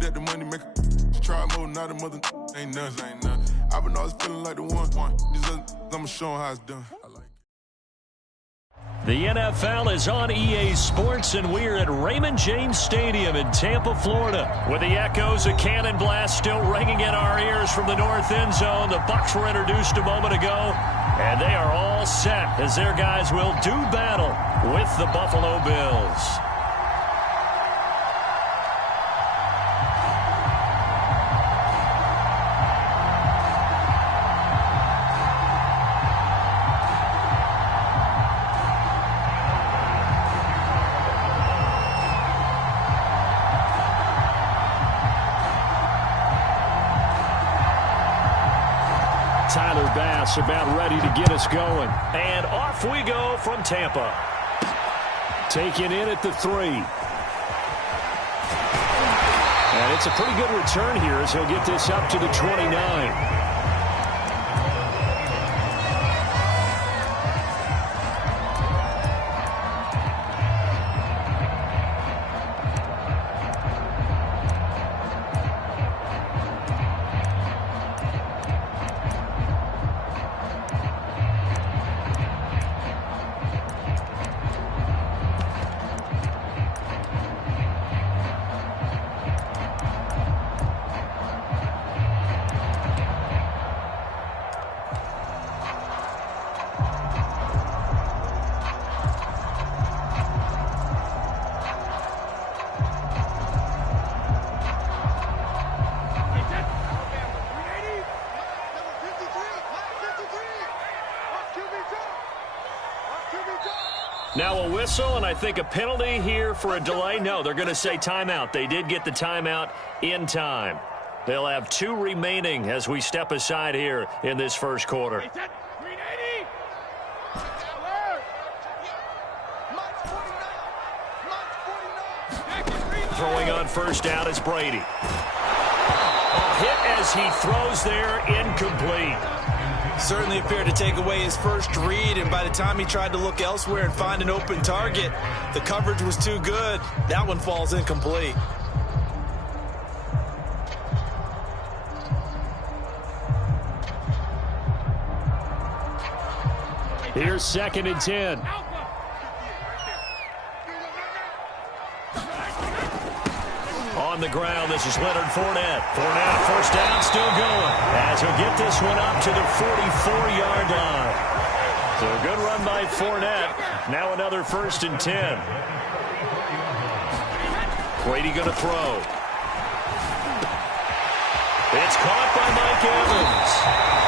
get at the money, make a try mode, not a mother, ain't nothing. I've been always feeling like the one. These others, I'ma show 'em how it's done. The NFL is on EA Sports, and we're at Raymond James Stadium in Tampa, Florida. With the echoes of cannon blast still ringing in our ears from the north end zone, the Bucs were introduced a moment ago, and they are all set as their guys will do battle with the Buffalo Bills. Tyler Bass about ready to get us going. And off we go from Tampa. Taken in at the 3. And it's a pretty good return here as he'll get this up to the 29. Now a whistle, and I think a penalty here for a delay. No, they're going to say timeout. They did get the timeout in time. They'll have 2 remaining as we step aside here in this first quarter. Throwing on first down is Brady. Hit as he throws there, incomplete. Certainly appeared to take away his first read, and by the time he tried to look elsewhere and find an open target, the coverage was too good. That one falls incomplete. Here's 2nd and 10. On the ground, this is Leonard Fournette. Fournette, first down, still going. As he'll get this one up to the 44-yard line. So a good run by Fournette. Now another 1st and 10. Brady going to throw. It's caught by Mike Evans.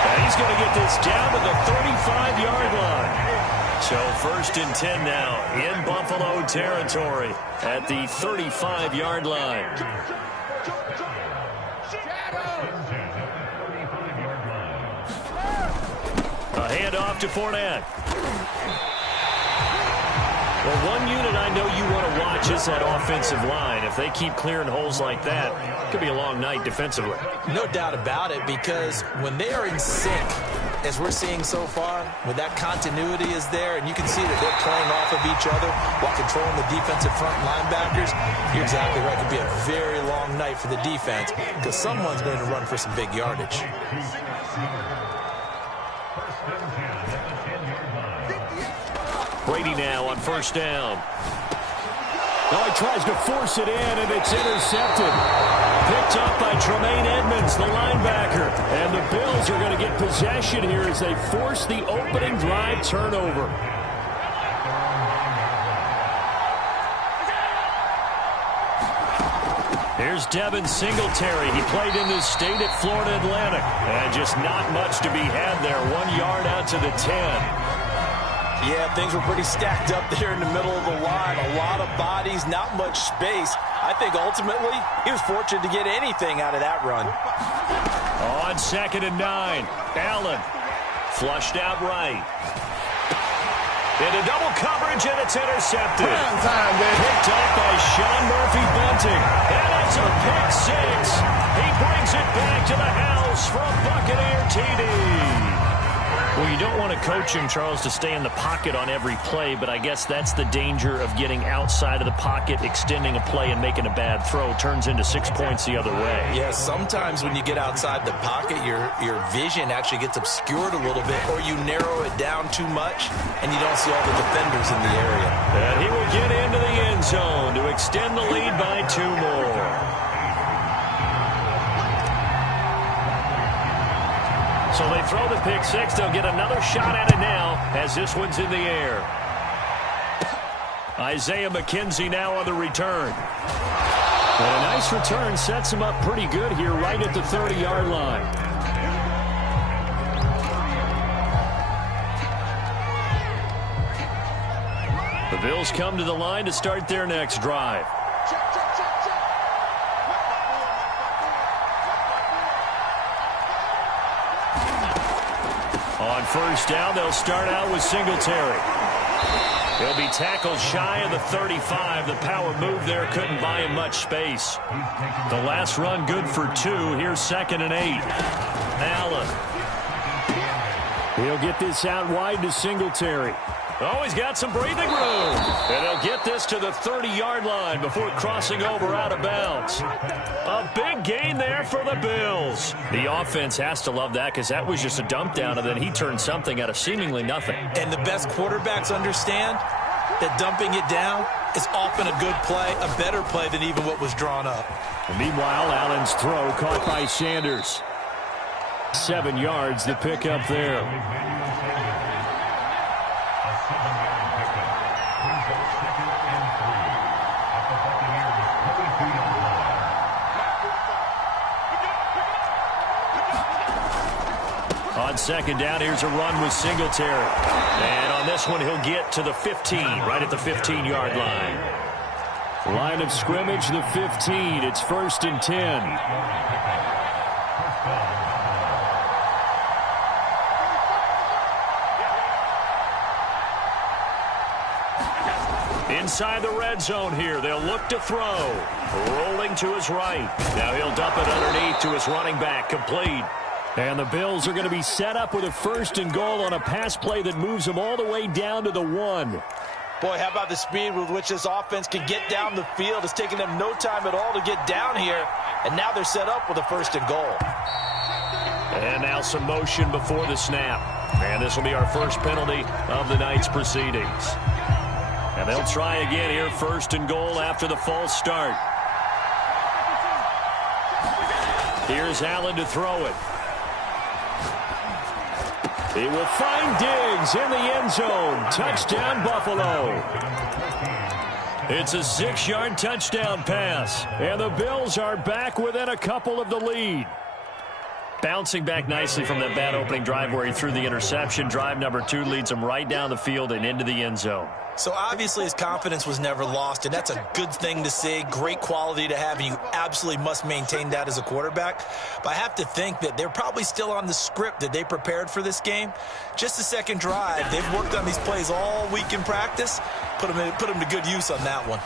And he's going to get this down to the 35-yard line. So 1st and 10 now in Buffalo territory at the 35-yard line. A handoff to Fournette. Well, one unit I know you want to watch is that offensive line. If they keep clearing holes like that, it could be a long night defensively. No doubt about it, because when they are in sync, as we're seeing so far, when that continuity is there, and you can see that they're playing off of each other while controlling the defensive front linebackers, you're exactly right. It could be a very long night for the defense because someone's going to run for some big yardage. Brady now on first down. Oh, he tries to force it in, and it's intercepted. Picked up by Tremaine Edmonds, the linebacker. And the Bills are going to get possession here as they force the opening drive turnover. Here's Devin Singletary. He played in this state at Florida Atlantic. And just not much to be had there. 1 yard out to the 10. Yeah, things were pretty stacked up there in the middle of the line. A lot of bodies, not much space. I think ultimately he was fortunate to get anything out of that run. On 2nd and 9, Allen flushed out right. Into double coverage, and it's intercepted. Picked up by Sean Murphy-Bunting. And it's a pick 6. He brings it back to the house from Buccaneer TD. Well, you don't want to coach him, Charles, to stay in the pocket on every play, but I guess that's the danger of getting outside of the pocket, extending a play, and making a bad throw. Turns into 6 points the other way. Yeah, sometimes when you get outside the pocket, your vision actually gets obscured a little bit, or you narrow it down too much, and you don't see all the defenders in the area. And he will get into the end zone to extend the lead by 2 more. So they throw the pick six. They'll get another shot at it now as this one's in the air. Isaiah McKenzie now on the return. And a nice return sets him up pretty good here right at the 30-yard line. The Bills come to the line to start their next drive. On first down, they'll start out with Singletary. He'll be tackled shy of the 35. The power move there couldn't buy him much space. The last run good for 2. Here's 2nd and 8. Allen. He'll get this out wide to Singletary. Oh, he's got some breathing room. And he'll get this to the 30-yard line before crossing over out of bounds. A big gain there for the Bills. The offense has to love that because that was just a dump down, and then he turned something out of seemingly nothing. And the best quarterbacks understand that dumping it down is often a good play, a better play than even what was drawn up. And meanwhile, Allen's throw caught by Sanders. 7 yards, the pickup there. On second down, here's a run with Singletary. And on this one, he'll get to the 15, right at the 15-yard line. Line of scrimmage, the 15. It's 1st and 10. Inside the red zone here. They'll look to throw. Rolling to his right. Now he'll dump it underneath to his running back. Complete. And the Bills are going to be set up with a 1st and goal on a pass play that moves them all the way down to the 1. Boy, how about the speed with which this offense can get down the field? It's taking them no time at all to get down here. And now they're set up with a 1st and goal. And now some motion before the snap. And this will be our first penalty of the night's proceedings. And they'll try again here, 1st and goal after the false start. Here's Allen to throw it. He will find Diggs in the end zone. Touchdown, Buffalo. It's a 6-yard touchdown pass. And the Bills are back within a couple of the lead. Bouncing back nicely from that bad opening drive where he threw the interception. Drive number 2 leads him right down the field and into the end zone. So obviously his confidence was never lost, and that's a good thing to see, great quality to have, and you absolutely must maintain that as a quarterback. But I have to think that they're probably still on the script that they prepared for this game. Just the second drive, they've worked on these plays all week in practice. Put them to good use on that one.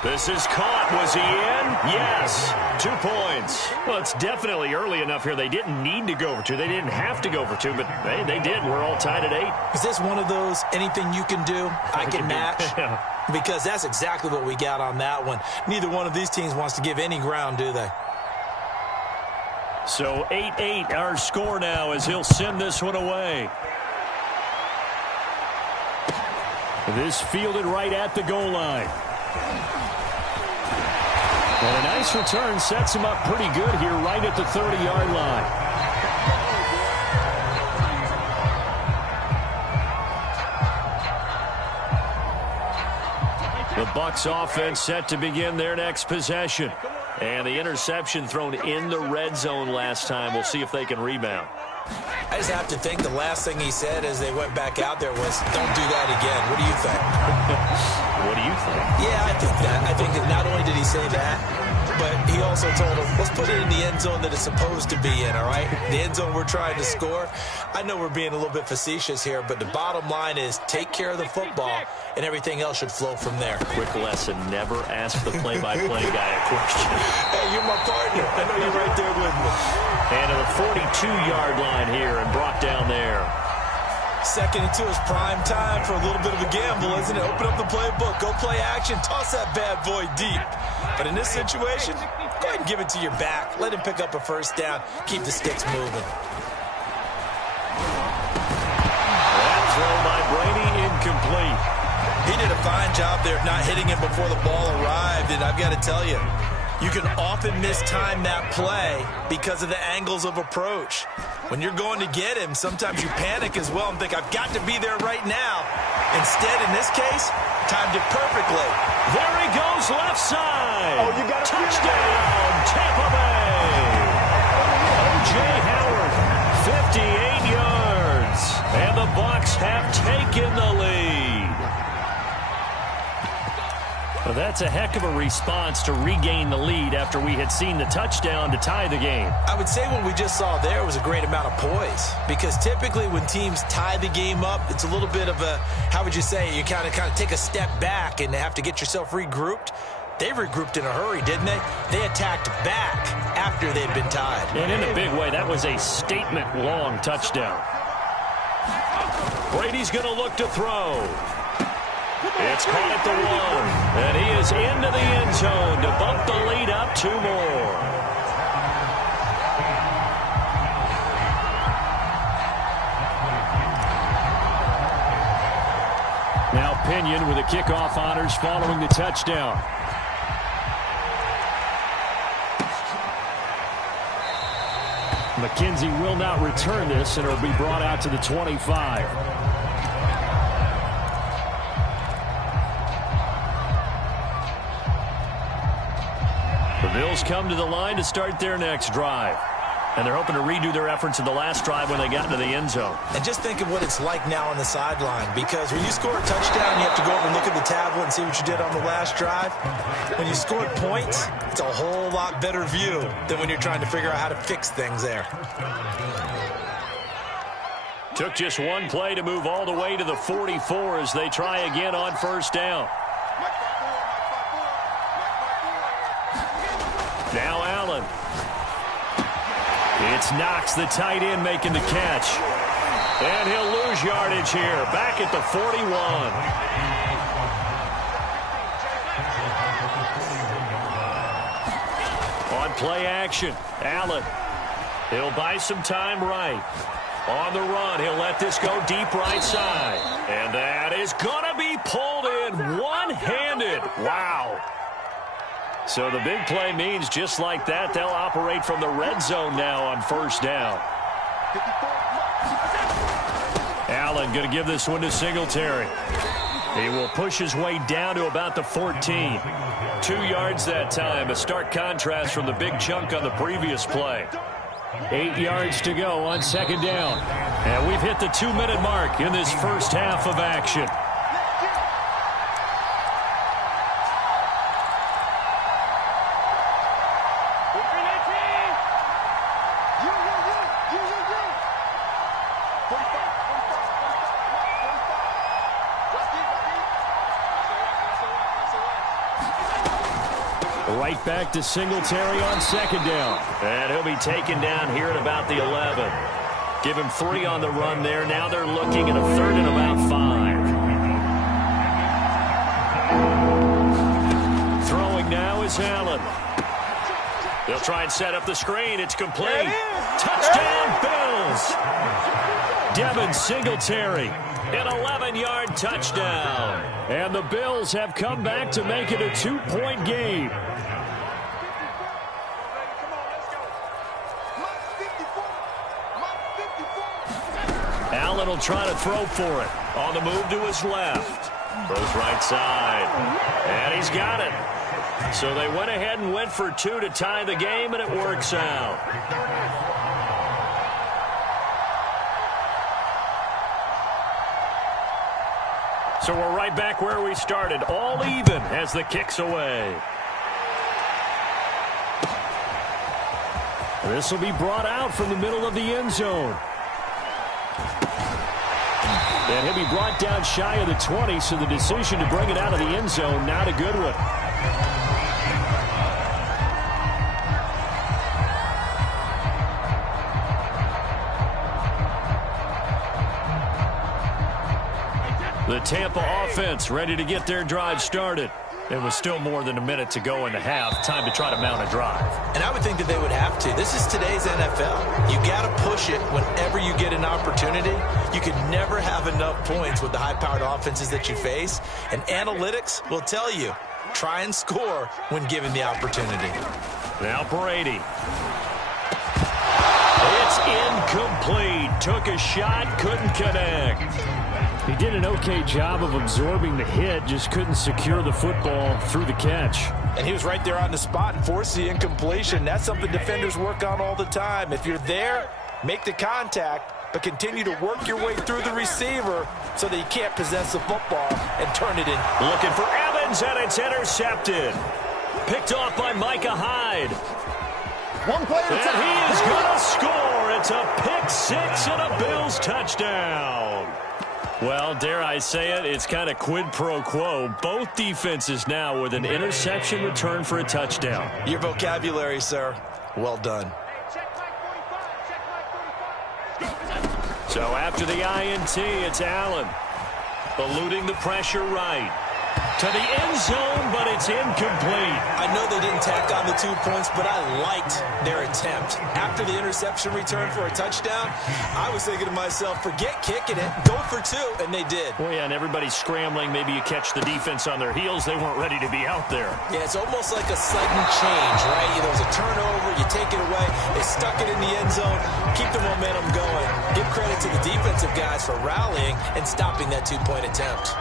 This is caught. Was he in? Yes. 2 points. Well, it's definitely early enough here. They didn't need to go for 2. They didn't have to go for 2, but they did. We're all tied at 8. Is this one of those anything you can do, I can match? Yeah. Because that's exactly what we got on that one. Neither one of these teams wants to give any ground, do they? So 8-8 our score now as he'll send this one away. This fielded right at the goal line. And a nice return sets him up pretty good here right at the 30-yard line. The Bucs offense set to begin their next possession. And the interception thrown in the red zone last time. We'll see if they can rebound. I just have to think the last thing he said as they went back out there was, don't do that again. What do you think? What do you think? Yeah, I think that. I think that not only did he say that, but he also told him, let's put it in the end zone that it's supposed to be in, all right? The end zone we're trying to score. I know we're being a little bit facetious here, but the bottom line is take care of the football, and everything else should flow from there. Quick lesson, never ask the play-by-play guy a question. Hey, you're my partner. I know you're right there with me. And to the 42-yard line here and brought down there. Second and 2 is prime time for a little bit of a gamble, isn't it? Open up the playbook, go play action, toss that bad boy deep. But in this situation, go ahead and give it to your back. Let him pick up a first down. Keep the sticks moving. That throw by Brady incomplete. He did a fine job there of not hitting him before the ball arrived. And I've got to tell you, you can often mistime that play because of the angles of approach. When you're going to get him, sometimes you panic as well and think, I've got to be there right now. Instead, in this case, timed it perfectly. There he goes, left side. Oh, you got to touchdown, Tampa Bay. O.J. Howard, 58 yards. And the Bucs have taken the lead. Well, that's a heck of a response to regain the lead after we had seen the touchdown to tie the game. I would say what we just saw there was a great amount of poise, because typically when teams tie the game up, it's a little bit of a, how would you say, you kind of take a step back and have to get yourself regrouped. They regrouped in a hurry, didn't they? They attacked back after they'd been tied. And in a big way, that was a statement-long touchdown. Brady's going to look to throw. It's caught at the 1, and he is into the end zone to bump the lead up 2 more. Now Pinion with the kickoff honors following the touchdown. McKenzie will not return this, and it'll be brought out to the 25. The Bills come to the line to start their next drive. And they're hoping to redo their efforts in the last drive when they got into the end zone. And just think of what it's like now on the sideline, because when you score a touchdown, you have to go over and look at the tablet and see what you did on the last drive. When you scored points, it's a whole lot better view than when you're trying to figure out how to fix things there. Took just one play to move all the way to the 44 as they try again on first down. Now Allen. It's Knox, the tight end, making the catch. And he'll lose yardage here. Back at the 41. On play action, Allen. He'll buy some time right. On the run, he'll let this go deep right side. And that is going to be pulled in one-handed. Wow. So the big play means just like that, they'll operate from the red zone now on first down. Allen going to give this one to Singletary. He will push his way down to about the 14. 2 yards that time, a stark contrast from the big chunk on the previous play. 8 yards to go on second down. And we've hit the 2-minute mark in this first half of action. Right back to Singletary on second down. And he'll be taken down here at about the 11. Give him 3 on the run there. Now they're looking at a 3rd and about 5. Throwing now is Allen. They'll try and set up the screen. It's complete. Touchdown, Bills. Devin Singletary. An 11-yard touchdown. And the Bills have come back to make it a 2-point game. Allen will try to throw for it. On the move to his left. Throws right side. And he's got it. So they went ahead and went for 2 to tie the game, and it works out. So we're right back where we started, all even as the kick's away. This will be brought out from the middle of the end zone. And he'll be brought down shy of the 20, so the decision to bring it out of the end zone, not a good one. The Tampa offense ready to get their drive started. It was still more than a minute to go in the half. Time to try to mount a drive. And I would think that they would have to. This is today's NFL. You got to push it whenever you get an opportunity. You can never have enough points with the high-powered offenses that you face. And analytics will tell you, try and score when given the opportunity. Now Brady. It's incomplete. Took a shot, couldn't connect. He did an okay job of absorbing the hit, just couldn't secure the football through the catch. And he was right there on the spot and forced the incompletion. That's something defenders work on all the time. If you're there, make the contact, but continue to work your way through the receiver so that you can't possess the football and turn it in. Looking for Evans, and it's intercepted. Picked off by Micah Hyde. One play at a time. And he is going to score. It's a pick six and a Bills touchdown. Well, dare I say it, it's kind of quid pro quo. Both defenses now with an interception return for a touchdown. Your vocabulary, sir. Well done. So after the INT, it's Allen. Eluding the pressure right. To the end zone, but it's incomplete. I know they didn't tack on the 2 points, but I liked their attempt. After the interception return for a touchdown, I was thinking to myself, forget kicking it, go for two, and they did. Well, yeah, and everybody's scrambling. Maybe you catch the defense on their heels. They weren't ready to be out there. Yeah, it's almost like a sudden change, right? There was a turnover, you take it away, they stuck it in the end zone, keep the momentum going. Give credit to the defensive guys for rallying and stopping that 2-point attempt.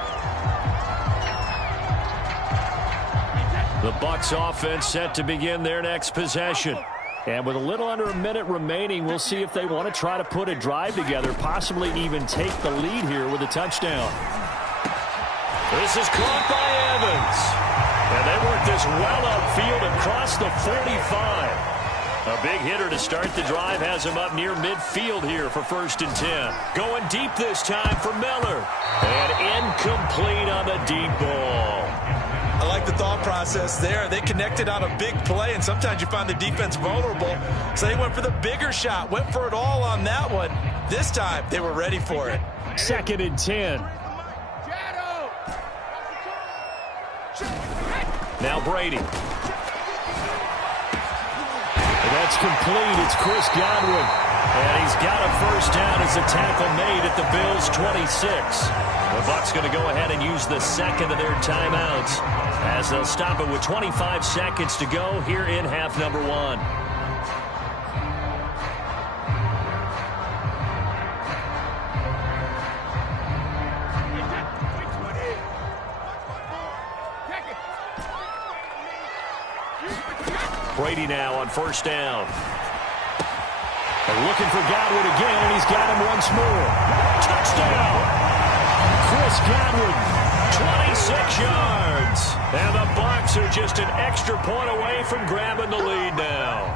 The Bucs offense set to begin their next possession. And with a little under a minute remaining, we'll see if they want to try to put a drive together, possibly even take the lead here with a touchdown. This is caught by Evans. And they work this well upfield across the 45. A big hitter to start the drive has him up near midfield here for 1st and 10. Going deep this time for Miller. And incomplete on the deep ball. I like the thought process there. They connected on a big play, and sometimes you find the defense vulnerable. So they went for the bigger shot, went for it all on that one. This time, they were ready for it. 2nd and 10. Now Brady. And that's complete. It's Chris Godwin. And he's got a first down as a tackle made at the Bills' 26. The Bucs going to go ahead and use the second of their timeouts as they'll stop it with 25 seconds to go here in half number 1. Brady now on 1st down. They're looking for Godwin again, and he's got him once more. Touchdown! Chris Godwin, 26 yards. And the Bucs are just an extra point away from grabbing the lead now.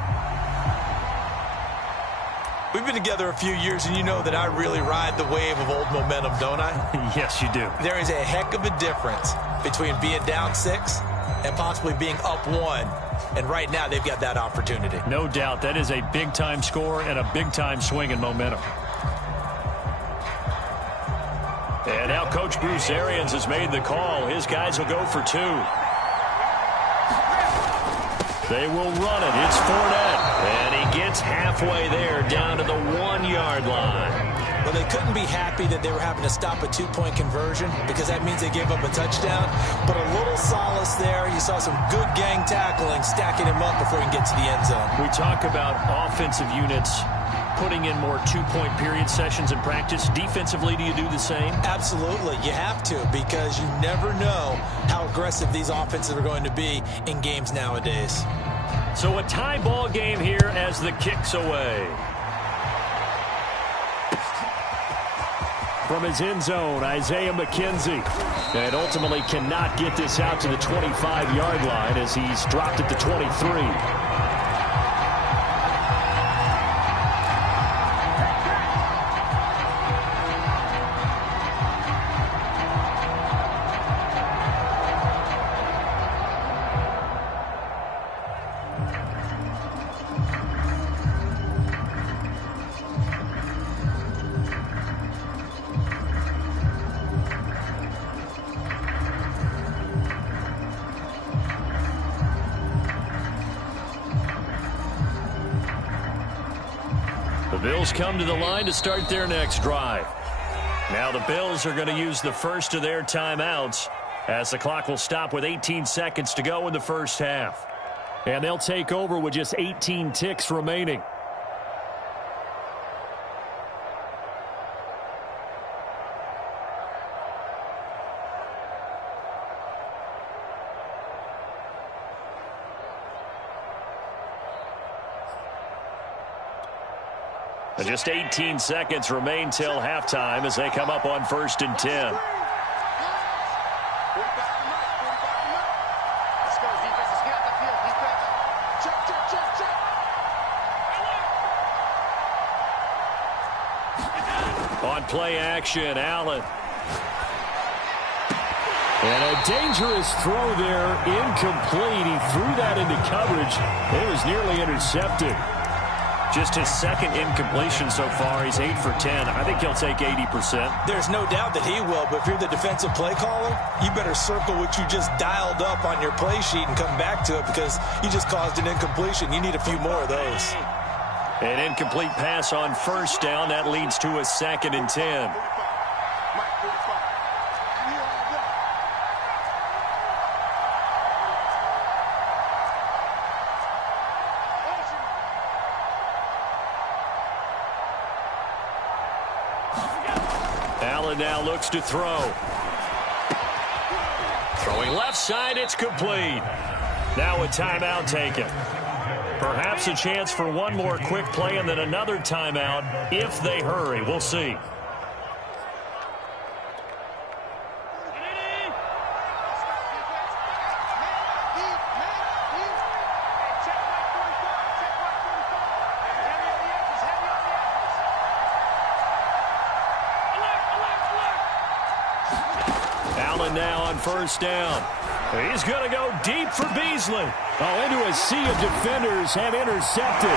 We've been together a few years, and you know that I really ride the wave of old momentum, don't I? Yes, you do. There is a heck of a difference between being down 6 and possibly being up 1. And right now, they've got that opportunity. No doubt. That is a big-time score and a big-time swing in momentum. And now Coach Bruce Arians has made the call. His guys will go for 2. They will run it. It's Fournette. And he gets halfway there down to the 1-yard line. Well, they couldn't be happy that they were having to stop a 2-point conversion because that means they gave up a touchdown. But a little solace there. You saw some good gang tackling, stacking him up before he can get to the end zone. We talk about offensive units putting in more 2-point period sessions in practice. Defensively, do you do the same? Absolutely. You have to because you never know how aggressive these offenses are going to be in games nowadays. So a tie ball game here as the kick's away. From his end zone, Isaiah McKenzie. And ultimately cannot get this out to the 25-yard line as he's dropped it to 23. The Bills come to the line to start their next drive. Now the Bills are going to use the first of their timeouts as the clock will stop with 18 seconds to go in the first half. And they'll take over with just 18 ticks remaining. And just 18 seconds remain till halftime as they come up on 1st and 10. On play action, Allen. And a dangerous throw there, incomplete. He threw that into coverage. It was nearly intercepted. Just his second incompletion so far. He's 8 for 10. I think he'll take 80%. There's no doubt that he will, but if you're the defensive play caller, you better circle what you just dialed up on your play sheet and come back to it because you just caused an incompletion. You need a few more of those. An incomplete pass on 1st down. That leads to a 2nd and 10. Allen now looks to throw. Throwing left side, it's complete. Now a timeout taken. Perhaps a chance for one more quick play and then another timeout if they hurry. We'll see. Allen now on 1st down. He's going to go deep for Beasley. Oh, into a sea of defenders and intercepted.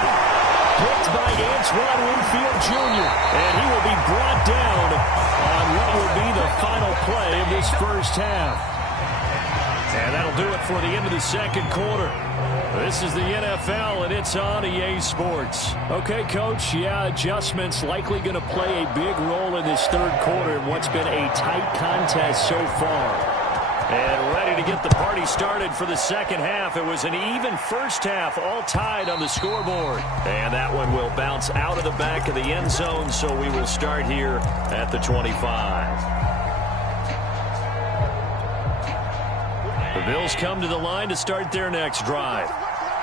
Picked by Antoine Winfield Jr. And he will be brought down on what will be the final play of this first half. And that'll do it for the end of the second quarter. This is the NFL, and it's on EA Sports. Okay, Coach, yeah, adjustments likely going to play a big role in this third quarter in what's been a tight contest so far. And ready to get the party started for the second half. It was an even first half, all tied on the scoreboard. And that one will bounce out of the back of the end zone, so we will start here at the 25. The Bills come to the line to start their next drive.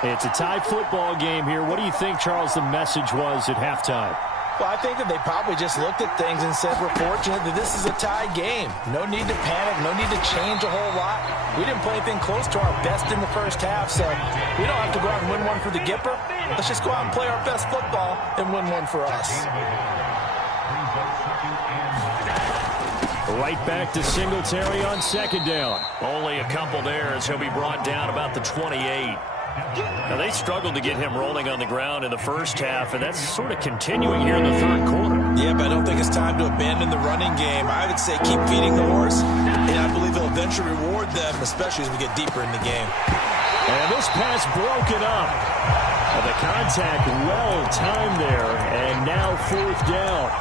It's a tie football game here. What do you think, Charles, the message was at halftime? Well, I think that they probably just looked at things and said, we're fortunate that this is a tie game. No need to panic. No need to change a whole lot. We didn't play anything close to our best in the first half, so we don't have to go out and win one for the Gipper. Let's just go out and play our best football and win one for us. Right back to Singletary on 2nd down. Only a couple there as he'll be brought down about the 28. Now, they struggled to get him rolling on the ground in the first half, and that's sort of continuing here in the third quarter. Yeah, but I don't think it's time to abandon the running game. I would say keep feeding the horse, and I believe he'll eventually reward them, especially as we get deeper in the game. And this pass broken up. The contact well-timed there, and now 4th down.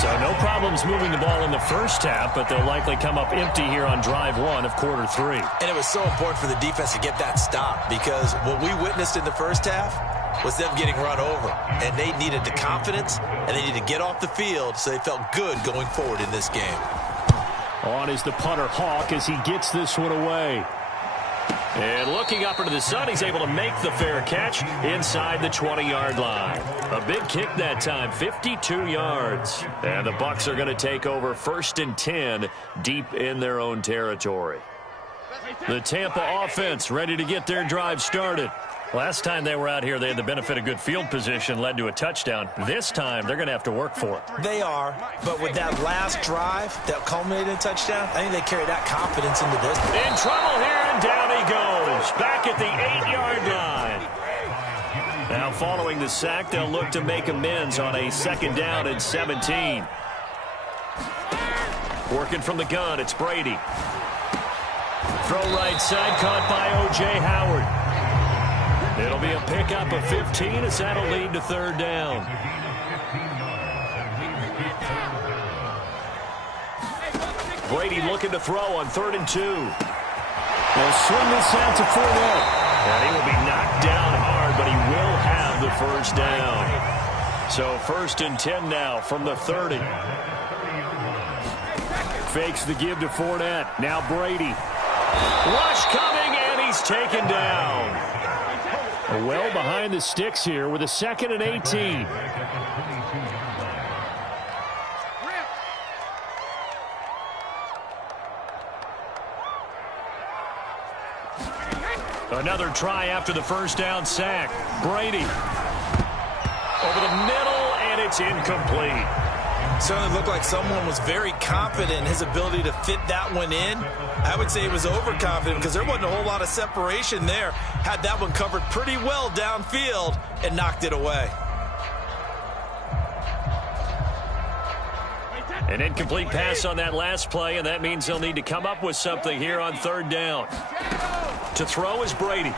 So no problems moving the ball in the first half, but they'll likely come up empty here on drive 1 of quarter 3. And it was so important for the defense to get that stop because what we witnessed in the first half was them getting run over. And they needed the confidence, and they needed to get off the field so they felt good going forward in this game. On is the punter Hawk as he gets this one away. And looking up into the sun, he's able to make the fair catch inside the 20-yard line. A big kick that time, 52 yards. And the Bucs are going to take over 1st and 10 deep in their own territory. The Tampa offense ready to get their drive started. Last time they were out here, they had the benefit of good field position, led to a touchdown. This time, they're going to have to work for it. They are, but with that last drive that culminated in a touchdown, I think they carry that confidence into this. In trouble here, and down he goes. Back at the 8-yard line. Now, following the sack, they'll look to make amends on a 2nd down and 17. Working from the gun, it's Brady. Throw right side, caught by O.J. Howard. It'll be a pickup of 15 as that'll lead to third down. Brady looking to throw on 3rd and 2. They'll swing this out to Fournette. And he will be knocked down hard, but he will have the first down. So 1st and 10 now from the 30. Fakes the give to Fournette. Now Brady. Rush coming, and he's taken down. Well behind the sticks here with a 2nd and 18. Another try after the first down sack. Brady over the middle, and it's incomplete. Certainly looked like someone was very confident in his ability to fit that one in. I would say he was overconfident because there wasn't a whole lot of separation there. Had that one covered pretty well downfield and knocked it away. An incomplete pass on that last play, and that means they'll need to come up with something here on 3rd down. To throw is Brady.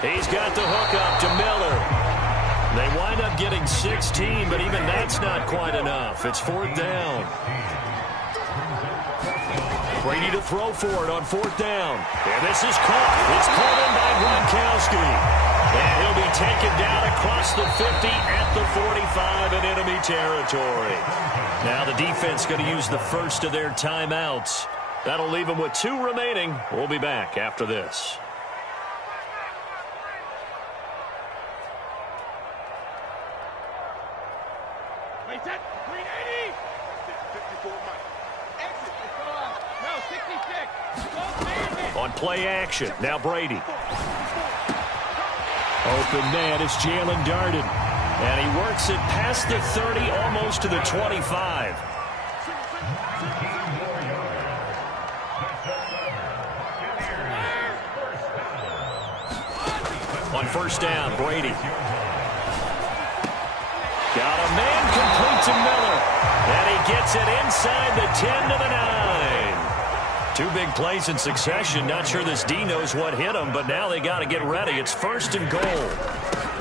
He's got the hook up to Miller. They wind up getting 16, but even that's not quite enough. It's 4th down. Brady to throw for it on 4th down. And this is caught. It's caught in by Gronkowski. And he'll be taken down across the 50 at the 45 in enemy territory. Now the defense going to use the first of their timeouts. That'll leave them with 2 remaining. We'll be back after this. On play action, now Brady. Open man, it's Jalen Darden. And he works it past the 30, almost to the 25. On 1st down, Brady. Got a man complete to Miller. And he gets it inside the 10 to the 9. 2 big plays in succession. Not sure this D knows what hit him, but now they got to get ready. It's 1st and goal.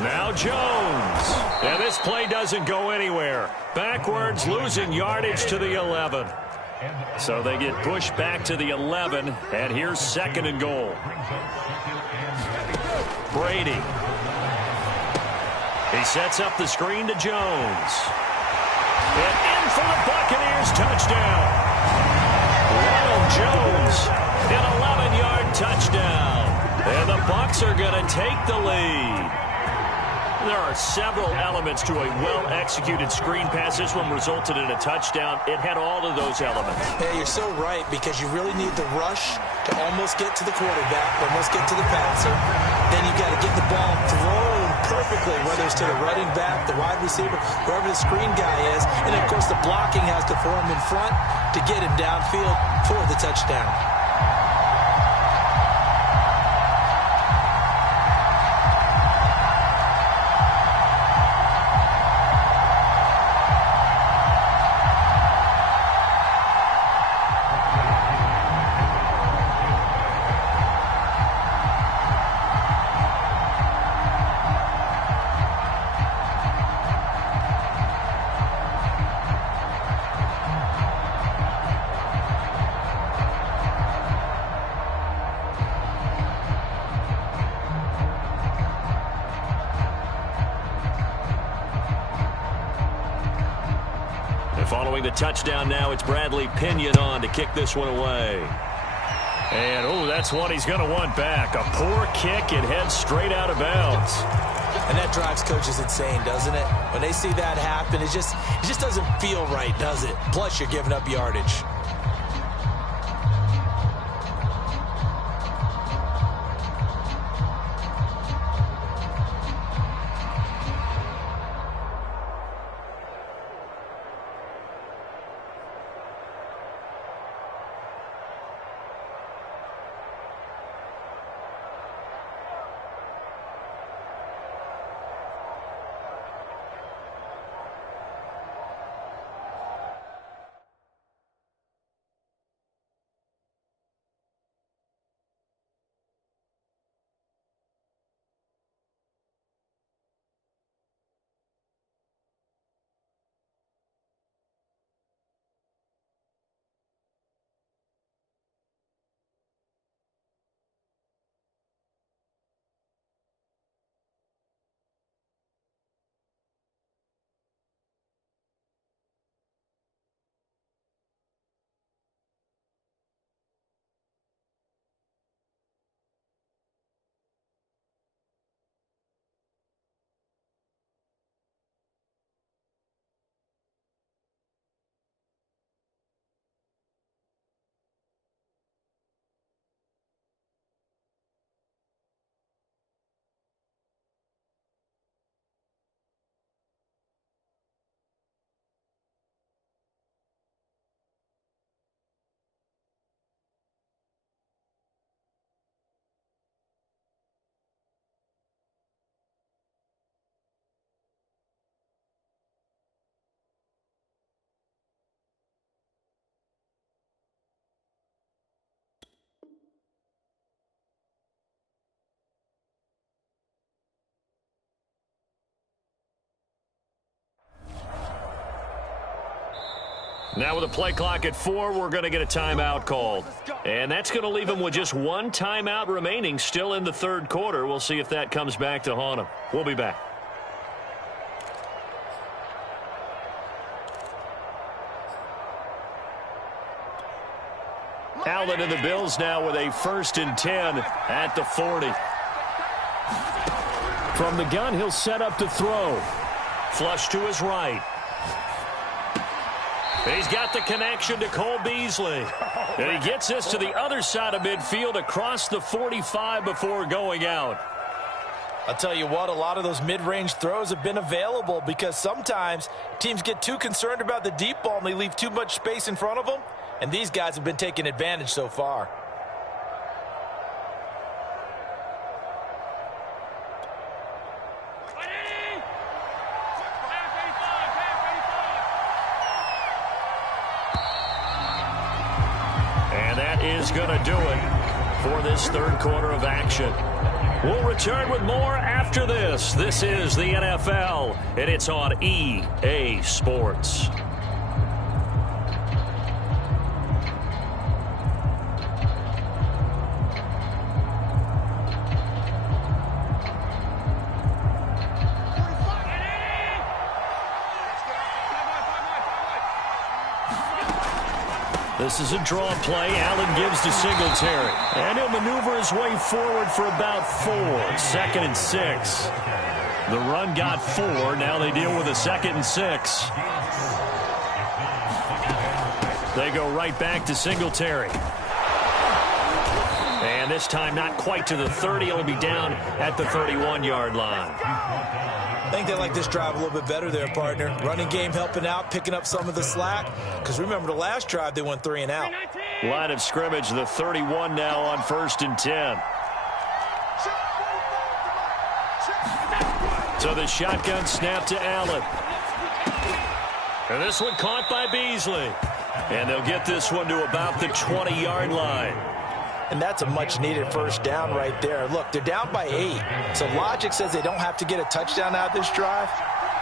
Now Jones. And this play doesn't go anywhere. Backwards, losing yardage to the 11. So they get pushed back to the 11, and here's 2nd and goal. Brady. He sets up the screen to Jones. And in for the Buccaneers touchdown. Ronald Jones, an 11-yard touchdown. And the Bucs are going to take the lead. There are several elements to a well-executed screen pass. This one resulted in a touchdown. It had all of those elements. Yeah, you're so right, because you really need the rush to almost get to the quarterback, almost get to the passer. Then you've got to get the ball thrown perfectly, whether it's to the running back, the wide receiver, whoever the screen guy is. And, of course, the blocking has to form in front to get him downfield for the touchdown. Following the touchdown now, it's Bradley Pinion on to kick this one away. And, oh, that's one he's going to want back. A poor kick, it heads straight out of bounds. And that drives coaches insane, doesn't it? When they see that happen, it just doesn't feel right, does it? Plus, you're giving up yardage. Now with a play clock at 4, we're going to get a timeout called. And that's going to leave him with just one timeout remaining still in the third quarter. We'll see if that comes back to haunt him. We'll be back. Allen and the Bills now with a 1st and 10 at the 40. From the gun, he'll set up to throw. Flush to his right. He's got the connection to Cole Beasley. And he gets this to the other side of midfield across the 45 before going out. I'll tell you what, a lot of those mid-range throws have been available because sometimes teams get too concerned about the deep ball and they leave too much space in front of them. And these guys have been taking advantage so far. And that is going to do it for this third quarter of action. We'll return with more after this. This is the NFL, and it's on EA Sports. This is a draw play. Allen gives to Singletary. And he'll maneuver his way forward for about 4. 2nd and 6. The run got 4. Now they deal with a 2nd and 6. They go right back to Singletary. And this time not quite to the 30. He'll be down at the 31-yard line. I think they like this drive a little bit better there, partner. Running game helping out, picking up some of the slack. Because remember, the last drive, they went 3 and out. Line of scrimmage, the 31 now on 1st and 10. So the shotgun snap to Allen. And this one caught by Beasley. And they'll get this one to about the 20-yard line. And that's a much-needed 1st down right there. Look, they're down by 8. So logic says they don't have to get a touchdown out of this drive.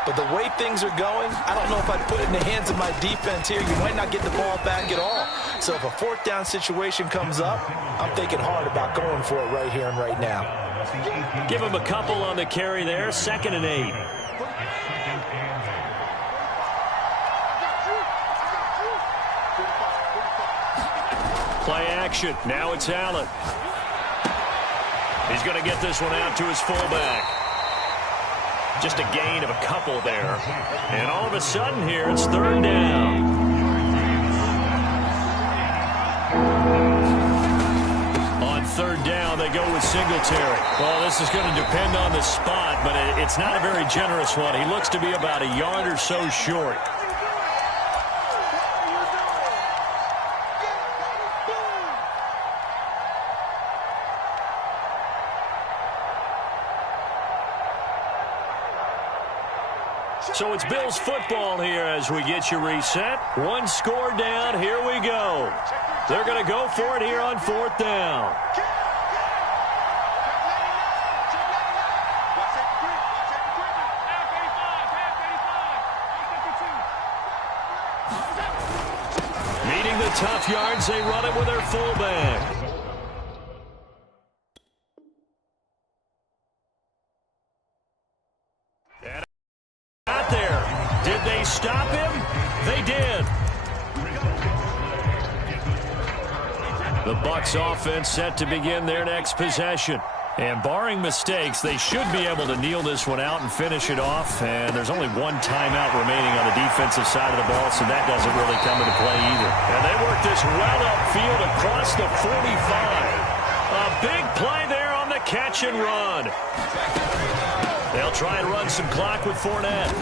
But the way things are going, I don't know if I'd put it in the hands of my defense here. You might not get the ball back at all. So if a 4th down situation comes up, I'm thinking hard about going for it right here and right now. Give him a couple on the carry there. 2nd and 8. Play action. Now it's Allen. He's going to get this one out to his fullback. Just a gain of a couple there. And all of a sudden here, it's 3rd down. On 3rd down, they go with Singletary. Well, this is going to depend on the spot, but it's not a very generous one. He looks to be about a yard or so short. So it's Bills football here as we get you reset. 1 score down. Here we go. They're going to go for it here on 4th down. Meeting the tough yards, they run it with their fullback. Stop him? They did. The Bucs offense set to begin their next possession. And barring mistakes, they should be able to kneel this one out and finish it off. And there's only one timeout remaining on the defensive side of the ball, so that doesn't really come into play either. And they work this well upfield across the 45. A big play there on the catch and run. They'll try and run some clock with Fournette.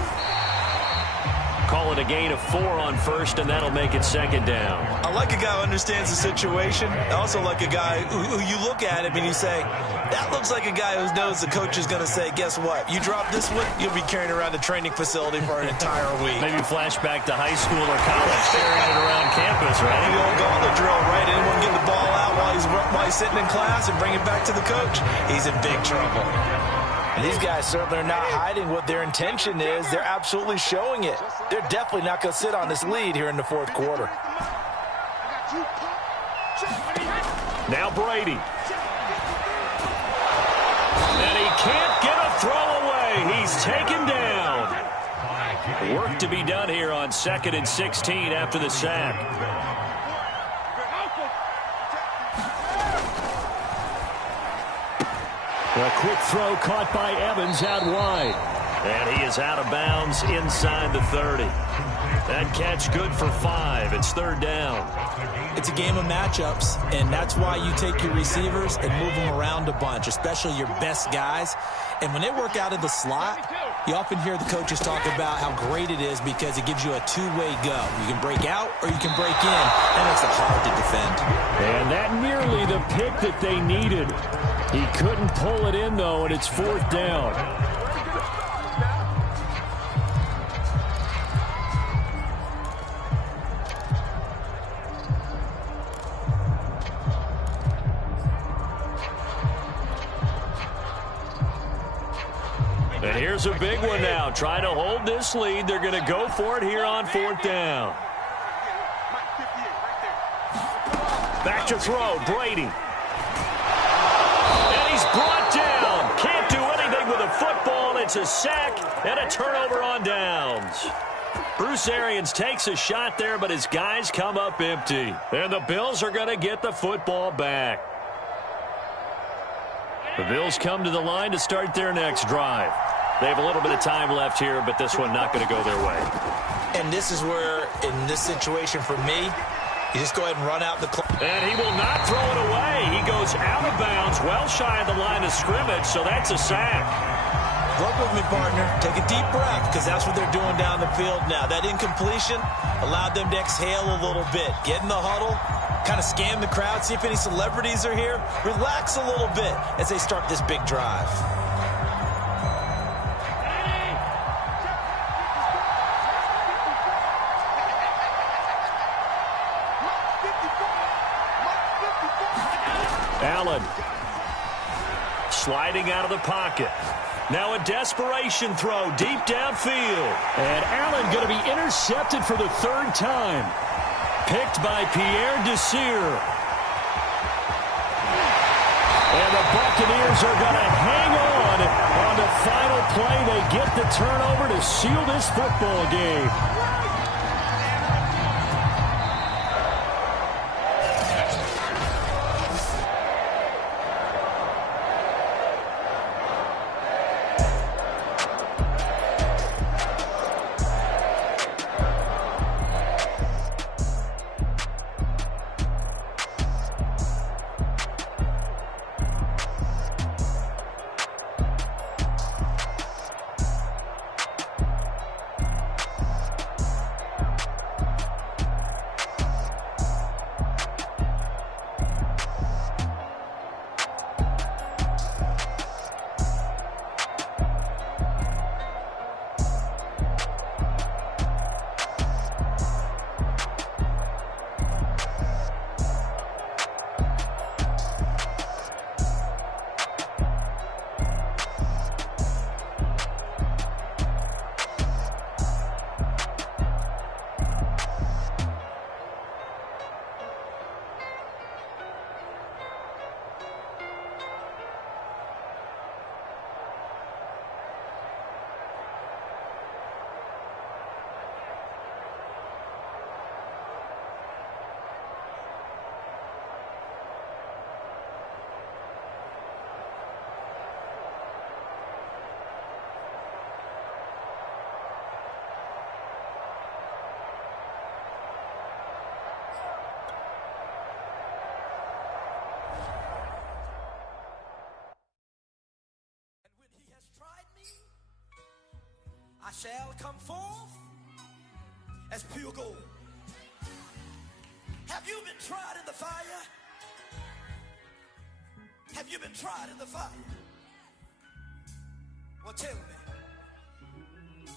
Call it a gain of 4 on 1st, and that'll make it 2nd down. I like a guy who understands the situation. I also like a guy who you look at him and you say, that looks like a guy who knows the coach is going to say, guess what? You drop this one, you'll be carrying around the training facility for an entire week. Maybe flashback to high school or college, carrying it around campus, right? The old gauntlet drill, right? Anyone get the ball out while he's sitting in class and bring it back to the coach? He's in big trouble. And these guys certainly are not hiding what their intention is. They're absolutely showing it. They're definitely not going to sit on this lead here in the fourth quarter. Now Brady. And he can't get a throw away. He's taken down. Work to be done here on 2nd and 16 after the sack. A quick throw caught by Evans out wide. And he is out of bounds inside the 30. That catch good for 5. It's 3rd down. It's a game of matchups, and that's why you take your receivers and move them around a bunch, especially your best guys. And when they work out of the slot, you often hear the coaches talk about how great it is because it gives you a two-way go. You can break out or you can break in. That makes it hard to defend. And that nearly the pick that they needed. He couldn't pull it in, though, and it's 4th down. And here's a big one now. Trying to hold this lead. They're going to go for it here on 4th down. Back to throw. Brady. And he's brought down. Can't do anything with a football. It's a sack and a turnover on downs. Bruce Arians takes a shot there, but his guys come up empty. And the Bills are going to get the football back. The Bills come to the line to start their next drive. They have a little bit of time left here, but this one not going to go their way. And this is where, in this situation for me, you just go ahead and run out the clock. And he will not throw it away. He goes out of bounds, well shy of the line of scrimmage, so that's a sack. Work with me, partner. Take a deep breath, because that's what they're doing down the field now. That incompletion allowed them to exhale a little bit. Get in the huddle, kind of scan the crowd, see if any celebrities are here. Relax a little bit as they start this big drive. Allen sliding out of the pocket. Now a desperation throw deep downfield. And Allen going to be intercepted for the 3rd time. Picked by Pierre Desir. And the Buccaneers are going to hang on the final play. They get the turnover to seal this football game. I shall come forth as pure gold. Have you been tried in the fire? Have you been tried in the fire? Well, tell me,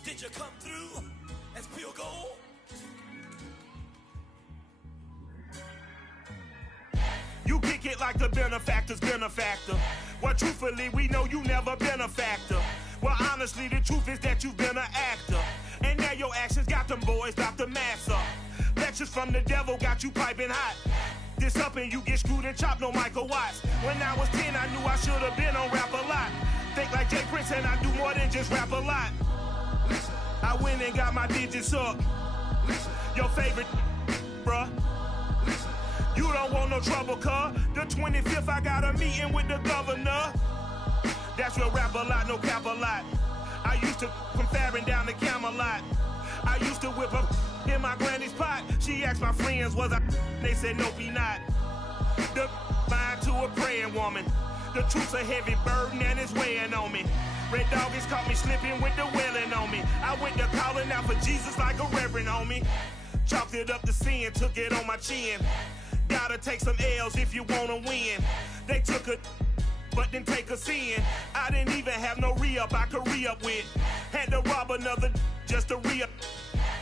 did you come through as pure gold? You kick it like the benefactor's benefactor. Well, truthfully, we know you never never been a factor. Well, honestly, the truth is that you've been an actor. And now your actions got them boys about to mass up. Lectures from the devil got you piping hot. This up and you get screwed and chopped, no Michael Watts. When I was 10, I knew I should have been on Rap a Lot. Think like Jay Prince and I do more than just rap a lot. I went and got my digits up. Your favorite, bruh. You don't want no trouble, cuz. The 25th, I got a meeting with the governor. That's real rap a lot, no cap a lot. I used to from Farron down to Camelot. I used to whip up in my granny's pot. She asked my friends, was I? They said, nope, he not. The line to a praying woman. The truth's a heavy burden and it's weighing on me. Red Doggies caught me slipping with the wailing on me. I went to calling out for Jesus like a reverend on me. Chalked it up to sin, took it on my chin. Gotta take some L's if you wanna win. They took a but didn't take a sin. I didn't even have no re-up I could re-up with. Had to rob another just to re-up.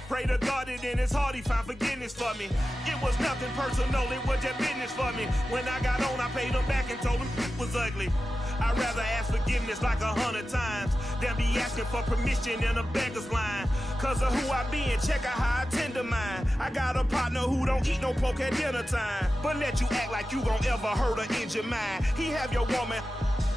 Pray to God that in his heart he found forgiveness for me. It was nothing personal, it was just business for me. When I got on, I paid him back and told him it was ugly. I'd rather ask forgiveness like 100 times than be asking for permission in a beggar's line. Cause of who I be and check out how I tend to mine. I got a partner who don't eat no pork at dinner time, but let you act like you gon' ever hurt or injure mine. He have your woman,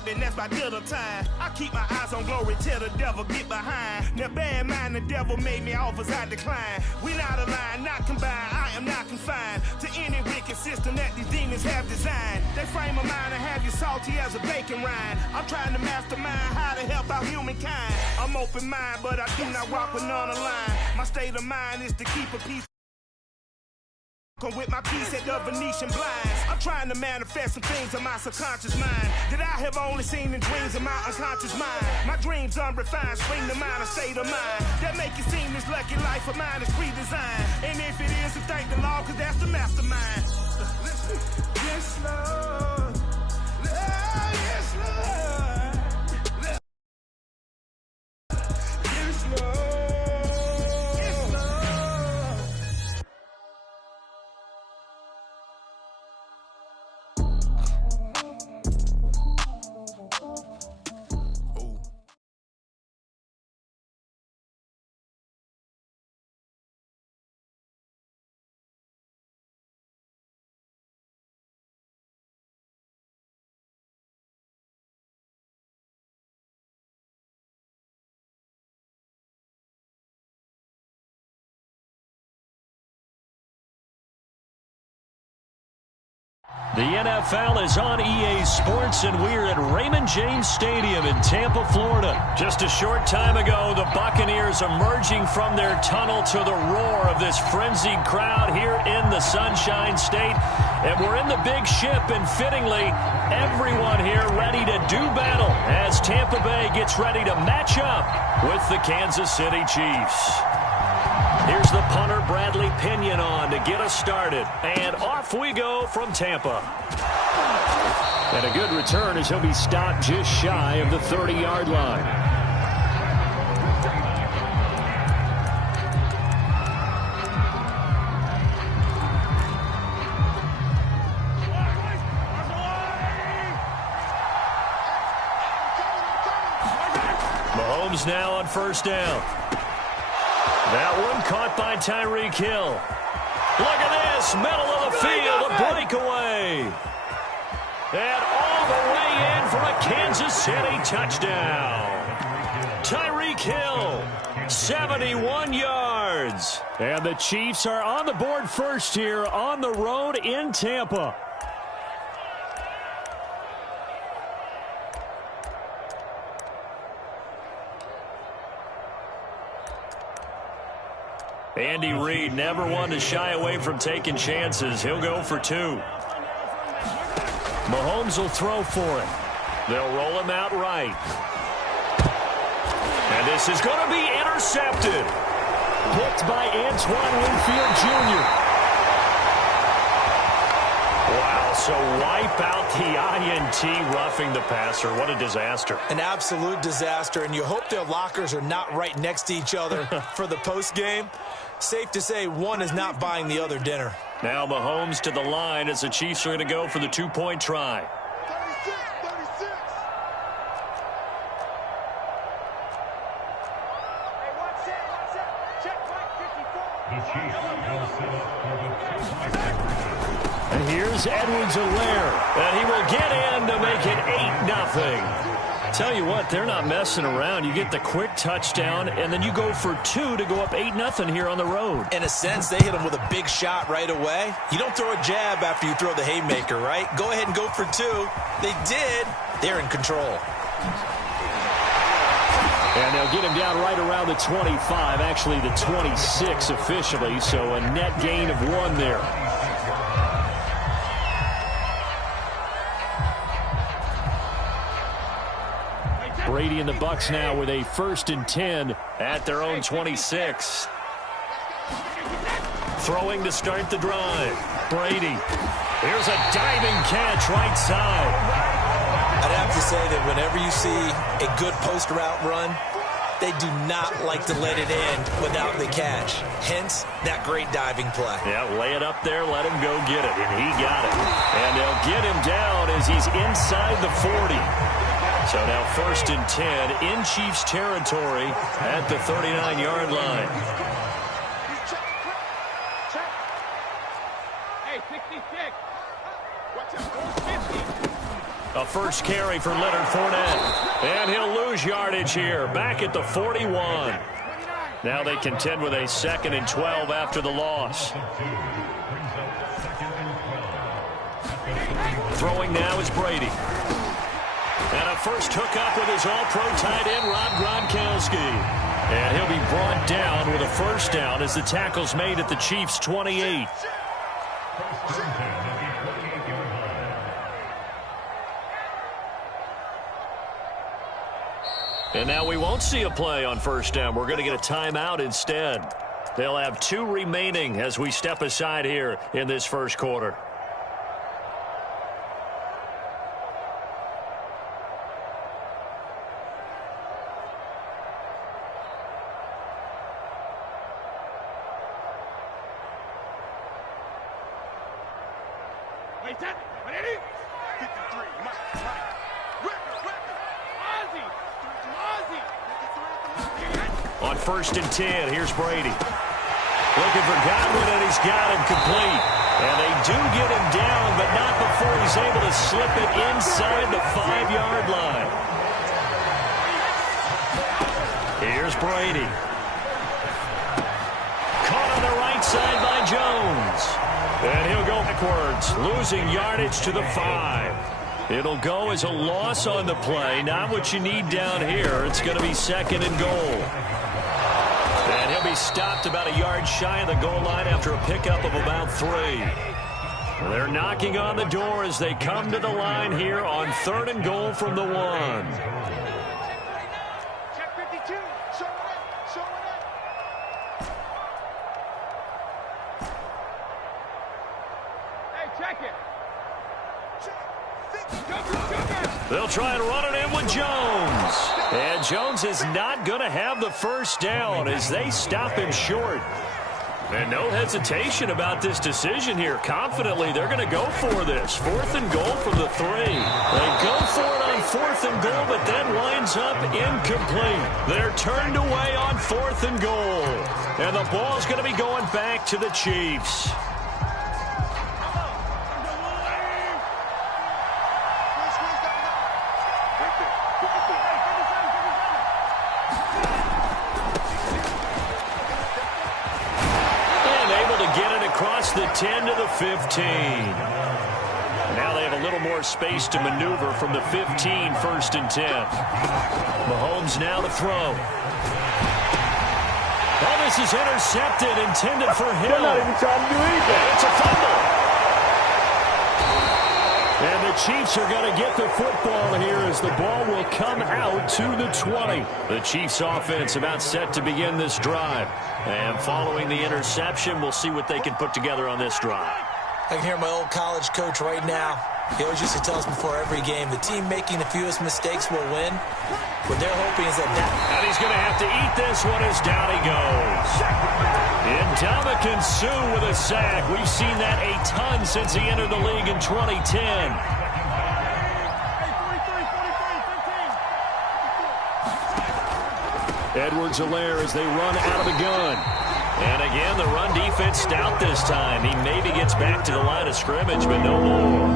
and that's by dinner time. I keep my eyes on glory till the devil get behind. Now bear in mind the devil made me offers I decline. We not aligned, not combined, I am not confined to any wicked system that these demons have designed. They frame a mind and have you salty as a bacon rind. I'm trying to mastermind how to help out humankind. I'm open mind, but I do not walk with none line. My state of mind is to keep a peace with my piece at the Venetian blinds. I'm trying to manifest some things in my subconscious mind that I have only seen in dreams in my unconscious mind. My dreams unrefined, spring to mind, a state of mind that make it seem this lucky life of mine is pre-designed. And if it is, to thank the Lord, cause that's the mastermind. Yes, Lord. Yes, Lord. Yes, Lord. The NFL is on EA Sports, and we're at Raymond James Stadium in Tampa, Florida. Just a short time ago, the Buccaneers emerging from their tunnel to the roar of this frenzied crowd here in the Sunshine State. And we're in the big ship, and fittingly, everyone here ready to do battle as Tampa Bay gets ready to match up with the Kansas City Chiefs. Here's the punter, Bradley Pinion, on to get us started. And off we go from Tampa. And a good return as he'll be stopped just shy of the 30-yard line. Mahomes now on first down. That one caught by Tyreek Hill. Look at this, middle of the field, a breakaway. And all the way in for a Kansas City touchdown. Tyreek Hill, 71 yards. And the Chiefs are on the board first here on the road in Tampa. Andy Reid never one to shy away from taking chances. He'll go for two. Mahomes will throw for it. They'll roll him out right. And this is going to be intercepted. Picked by Antoine Winfield Jr. Wow, so wipe out the INT, roughing the passer. What a disaster. An absolute disaster, and you hope their lockers are not right next to each other for the postgame. Safe to say one is not buying the other dinner. Now Mahomes to the line as the Chiefs are going to go for the two-point try. 36. And here's Edwards-Helaire, and he will get in to make it 8-0. Tell you what, they're not messing around. You get the quick touchdown, and then you go for 2 to go up 8-0 here on the road. In a sense, they hit him with a big shot right away. You don't throw a jab after you throw the haymaker, right? Go ahead and go for 2. They did. They're in control. And they'll get him down right around the 25, actually the 26 officially, so a net gain of 1 there. Brady and the Bucs now with a 1st and 10 at their own 26. Throwing to start the drive. Brady. Here's a diving catch right side. I'd have to say that whenever you see a good post route run, they do not like to let it end without the catch. Hence, that great diving play. Yeah, lay it up there, let him go get it, and he got it. And they'll get him down as he's inside the 40. So now 1st and 10 in Chiefs territory at the 39-yard line. Hey, 66. Watch out, 50. A first carry for Leonard Fournette. And he'll lose yardage here, back at the 41. Now they contend with a 2nd and 12 after the loss. Throwing now is Brady. And a first hookup with his all-pro tight end, Rob Gronkowski. And he'll be brought down with a 1st down as the tackle's made at the Chiefs' 28. And now we won't see a play on 1st down. We're going to get a timeout instead. They'll have 2 remaining as we step aside here in this 1st quarter. On 1st and 10, here's Brady. Looking for Godwin, and he's got him complete. And they do get him down, but not before he's able to slip it inside the 5-yard line. Here's Brady. Caught on the right side by Jones. And he'll go backwards, losing yardage to the 5. It'll go as a loss on the play. Not what you need down here. It's going to be 2nd and goal. And he'll be stopped about a yard shy of the goal line after a pickup of about 3. They're knocking on the door as they come to the line here on 3rd and goal from the 1. Check 52. Show it up. Show it up. Hey, check it. They'll try and run it in with Jones. And Jones is not going to have the 1st down as they stop him short. And no hesitation about this decision here. Confidently, they're going to go for this. 4th and goal from the 3. They go for it on 4th and goal, but then winds up incomplete. They're turned away on 4th and goal. And the ball's going to be going back to the Chiefs. Across the 10 to the 15. Now they have a little more space to maneuver from the 15, 1st and 10. Mahomes now to throw. Oh, this is intercepted, intended for Hill. They're not even trying to do anything. It's a fumble. And the Chiefs are going to get the football here as the ball will come out to the 20. The Chiefs offense about set to begin this drive. And following the interception, we'll see what they can put together on this drive. I can hear my old college coach right now. He always used to tell us before every game, the team making the fewest mistakes will win. What they're hoping is that... And he's going to have to eat this one as down he goes. Ndamukong Suh with a sack. We've seen that a ton since he entered the league in 2010. Edwards-Helaire as they run out of the gun. And again, the run defense stout this time. He maybe gets back to the line of scrimmage, but no more.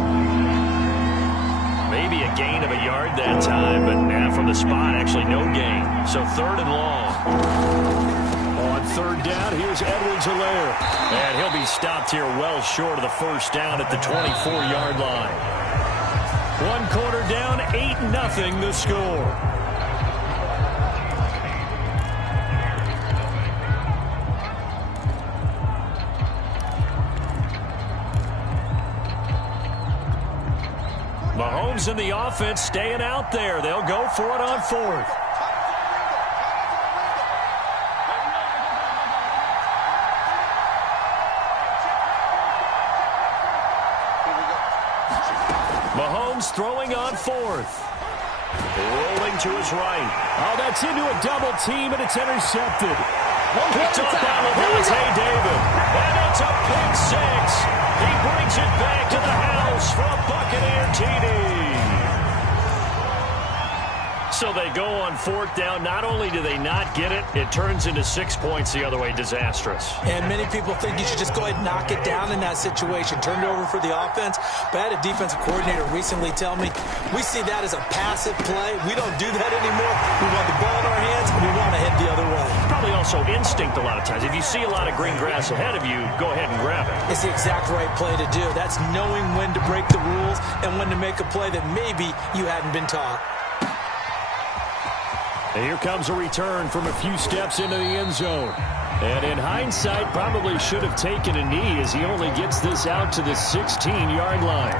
Maybe a gain of a yard that time, but from the spot, actually no gain. So 3rd and long. On 3rd down, here's Edwards-Helaire. And he'll be stopped here well short of the 1st down at the 24-yard line. 1 quarter down, 8-0 the score. Mahomes and the offense staying out there. They'll go for it on 4th. Mahomes throwing on 4th. Rolling to his right. Oh, that's into a double team, and it's intercepted. Picked up by Lavonte David. And it's a pick 6. He brings it back to the house for a Buccaneer TD. So they go on 4th down. Not only do they not get it, it turns into 6 points the other way. Disastrous. And many people think you should just go ahead and knock it down in that situation. Turn it over for the offense. But I had a defensive coordinator recently tell me, we see that as a passive play. We don't do that anymore. We want the ball in our hands, and we want to head the other way. Probably also instinct a lot of times. If you see a lot of green grass ahead of you, go ahead and grab it. It's the exact right play to do. That's knowing when to break the rules and when to make a play that maybe you hadn't been taught. And here comes a return from a few steps into the end zone. And in hindsight, probably should have taken a knee as he only gets this out to the 16-yard line.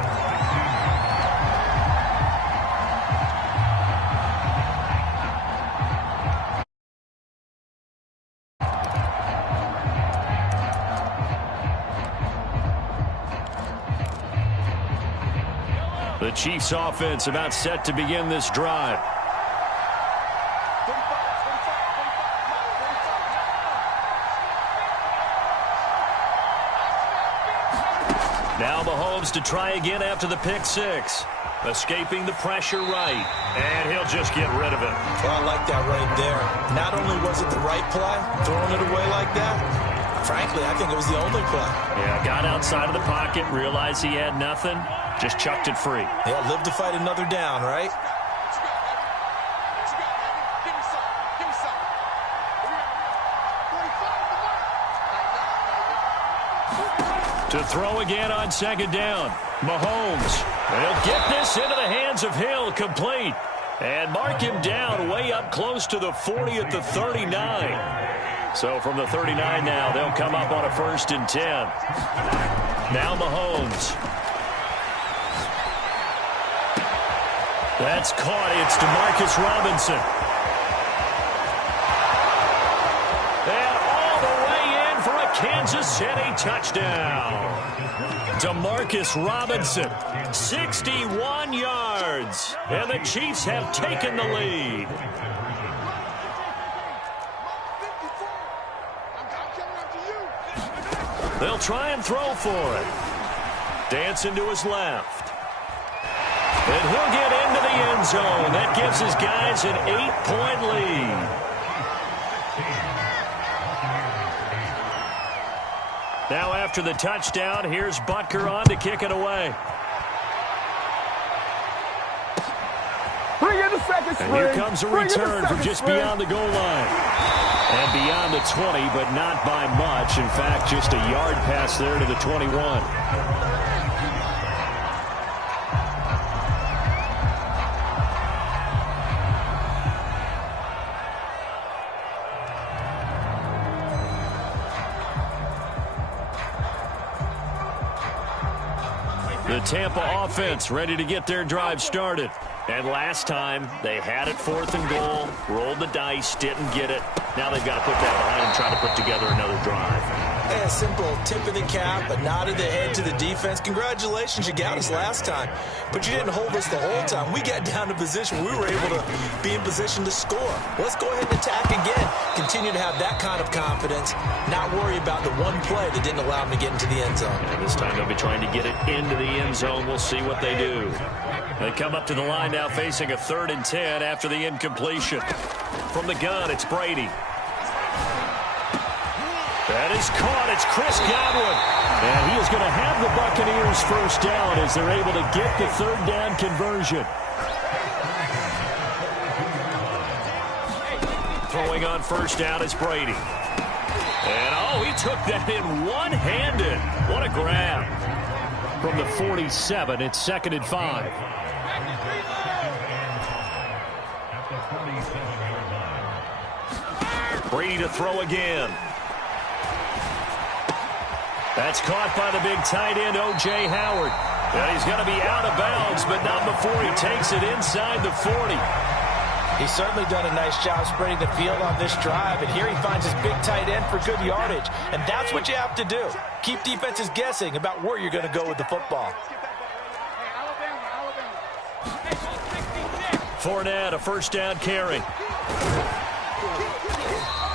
The Chiefs offense about set to begin this drive. Now Mahomes to try again after the pick 6. Escaping the pressure right. And he'll just get rid of it. Well, I like that right there. Not only was it the right play, throwing it away like that, frankly, I think it was the only play. Yeah, got outside of the pocket, realized he had nothing, just chucked it free. Yeah, live to fight another down, right? To throw again on 2nd down. Mahomes. He'll get this into the hands of Hill, complete. And mark him down way up close to the 40 at the 39. So from the 39 now, they'll come up on a 1st and 10. Now Mahomes. That's caught. It's Demarcus Robinson. And all the way in for a Kansas City touchdown. Demarcus Robinson, 61 yards. And the Chiefs have taken the lead. They'll try and throw for it. Dancing to his left. And he'll get into the end zone. That gives his guys an 8-point lead. Now after the touchdown, here's Butker on to kick it away. Bring in the second string. And here comes a return from just beyond the goal line. And beyond the 20, but not by much. In fact, just a yard pass there to the 21. The Tampa offense ready to get their drive started. And last time, they had it 4th and goal, rolled the dice, didn't get it. Now they've got to put that behind them, try to put together another drive. A simple tip of the cap, a nod of the head to the defense. Congratulations, you got us last time. But you didn't hold us the whole time. We got down to position. We were able to be in position to score. Let's go ahead and attack again. Continue to have that kind of confidence. Not worry about the one play that didn't allow them to get into the end zone. And this time they'll be trying to get it into the end zone. We'll see what they do. They come up to the line now facing a 3rd and 10 after the incompletion. From the gun, it's Brady. That is caught. It's Chris Godwin. And he is going to have the Buccaneers first down as they're able to get the third down conversion. Throwing on first down is Brady. And, he took that in one-handed. What a grab. From the 47, it's 2nd and 5. Brady to throw again. That's caught by the big tight end, O.J. Howard. And he's going to be out of bounds, but not before he takes it inside the 40. He's certainly done a nice job spreading the field on this drive, and here he finds his big tight end for good yardage. And that's what you have to do. Keep defenses guessing about where you're going to go with the football. Fournette, a first down carry.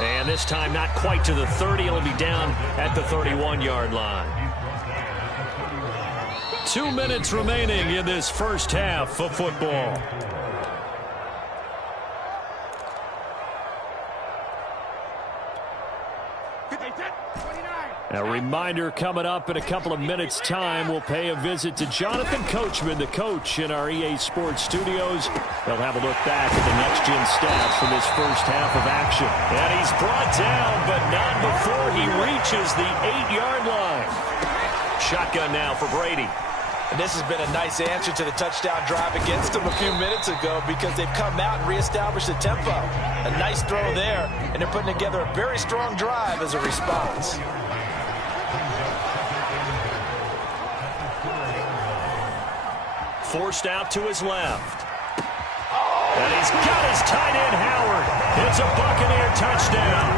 And this time not quite to the 30. It'll be down at the 31-yard line. 2 minutes remaining in this first half of football. A reminder coming up in a couple of minutes' time. We'll pay a visit to Jonathan Coachman, the coach in our EA Sports studios. They'll have a look back at the next-gen stats from this first half of action. And he's brought down, but not before he reaches the 8-yard line. Shotgun now for Brady. And this has been a nice answer to the touchdown drive against them a few minutes ago because they've come out and reestablished the tempo. A nice throw there, and they're putting together a very strong drive as a response. Forced out to his left. And he's got his tight end, Howard. It's a Buccaneer touchdown.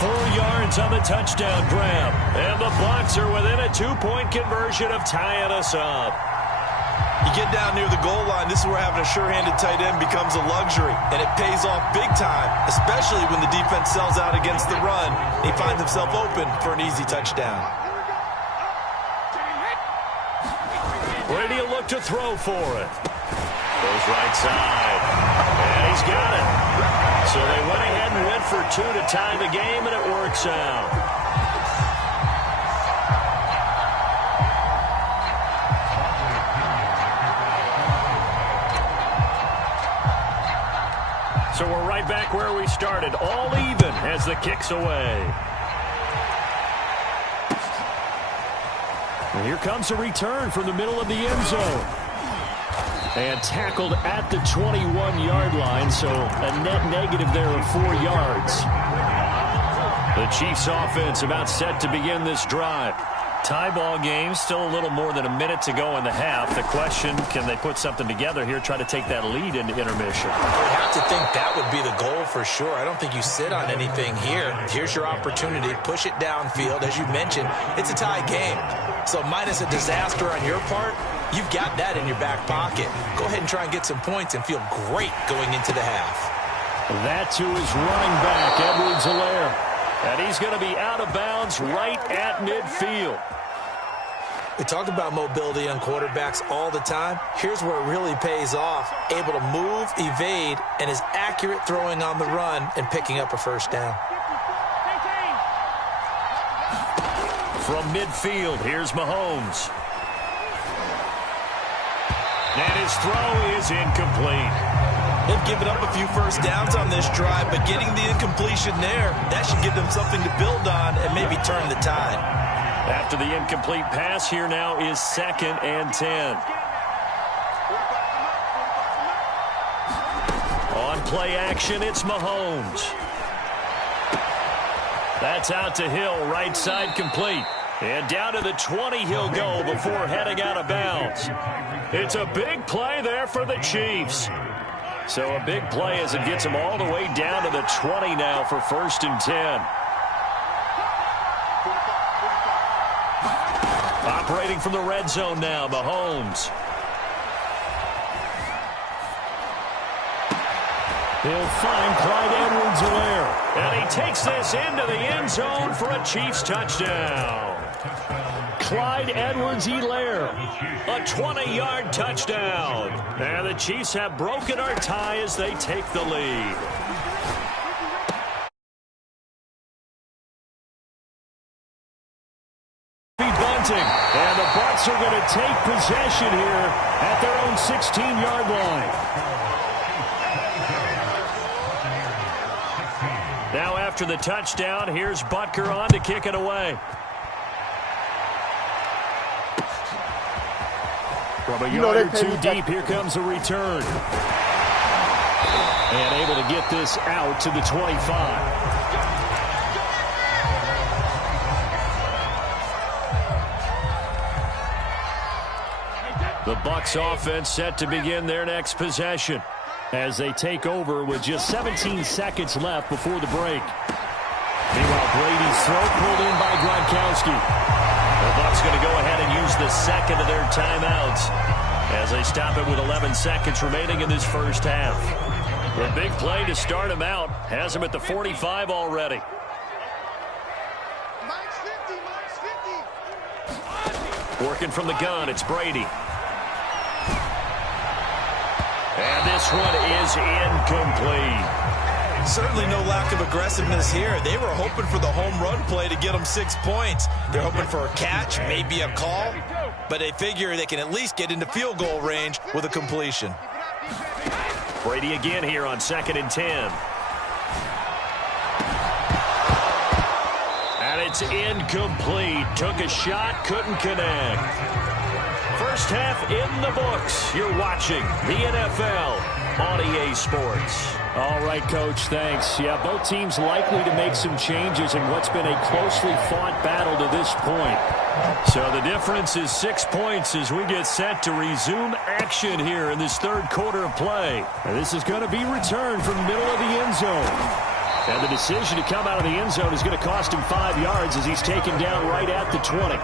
4 yards on the touchdown grab. And the Bucs are within a 2-point conversion of tying us up. You get down near the goal line, this is where having a sure-handed tight end becomes a luxury. And it pays off big time, especially when the defense sells out against the run. He finds himself open for an easy touchdown. Brady will look to throw for it. Goes right side. And he's got it. So they went ahead and went for 2 to tie the game, and it works out. So we're right back where we started. All even as the kick's away. And here comes a return from the middle of the end zone. And tackled at the 21-yard line, so a net negative there of 4 yards. The Chiefs offense about set to begin this drive. Tie ball game, still a little more than a minute to go in the half. The question, can they put something together here, try to take that lead into intermission? You have to think that would be the goal for sure. I don't think you sit on anything here. Here's your opportunity. Push it downfield. As you mentioned, it's a tie game. So minus a disaster on your part, you've got that in your back pocket. Go ahead and try and get some points and feel great going into the half. That to his running back, Edwards-Helaire. And he's going to be out of bounds right at midfield. We talk about mobility on quarterbacks all the time. Here's where it really pays off. Able to move, evade, and is accurate throwing on the run and picking up a first down. From midfield, here's Mahomes. And his throw is incomplete. They've given up a few first downs on this drive, but getting the incompletion there, that should give them something to build on and maybe turn the tide. After the incomplete pass, here now is 2nd and 10. On play action, it's Mahomes. That's out to Hill, right side complete. And down to the 20 he'll go before heading out of bounds. It's a big play there for the Chiefs. So a big play as it gets them all the way down to the 20 now for 1st and 10. Operating from the red zone now, Mahomes. He'll find Clyde Edwards-Helaire. And he takes this into the end zone for a Chiefs touchdown. Clyde Edwards-Helaire. A 20-yard touchdown. And the Chiefs have broken our tie as they take the lead. punting. And the Bucs are going to take possession here at their own 16-yard line. Now after the touchdown, here's Butker on to kick it away. From a yard or two deep, here comes a return. And able to get this out to the 25. The Bucs offense set to begin their next possession as they take over with just 17 seconds left before the break. Meanwhile, Brady's throw pulled in by Gronkowski. The Bucs going to go ahead and use the second of their timeouts as they stop it with 11 seconds remaining in this first half. The big play to start him out has him at the 45 already. Working from the gun, it's Brady. And this one is incomplete. Certainly no lack of aggressiveness here. They were hoping for the home run play to get them 6 points. They're hoping for a catch, maybe a call, but they figure they can at least get into field goal range with a completion. Brady again here on 2nd and 10. And it's incomplete. Took a shot, couldn't connect. First half in the books. You're watching the NFL on EA Sports. All right, Coach, thanks. Yeah, both teams likely to make some changes in what's been a closely fought battle to this point. So the difference is 6 points as we get set to resume action here in this third quarter of play. And this is going to be returned from the middle of the end zone. And the decision to come out of the end zone is going to cost him 5 yards as he's taken down right at the 20.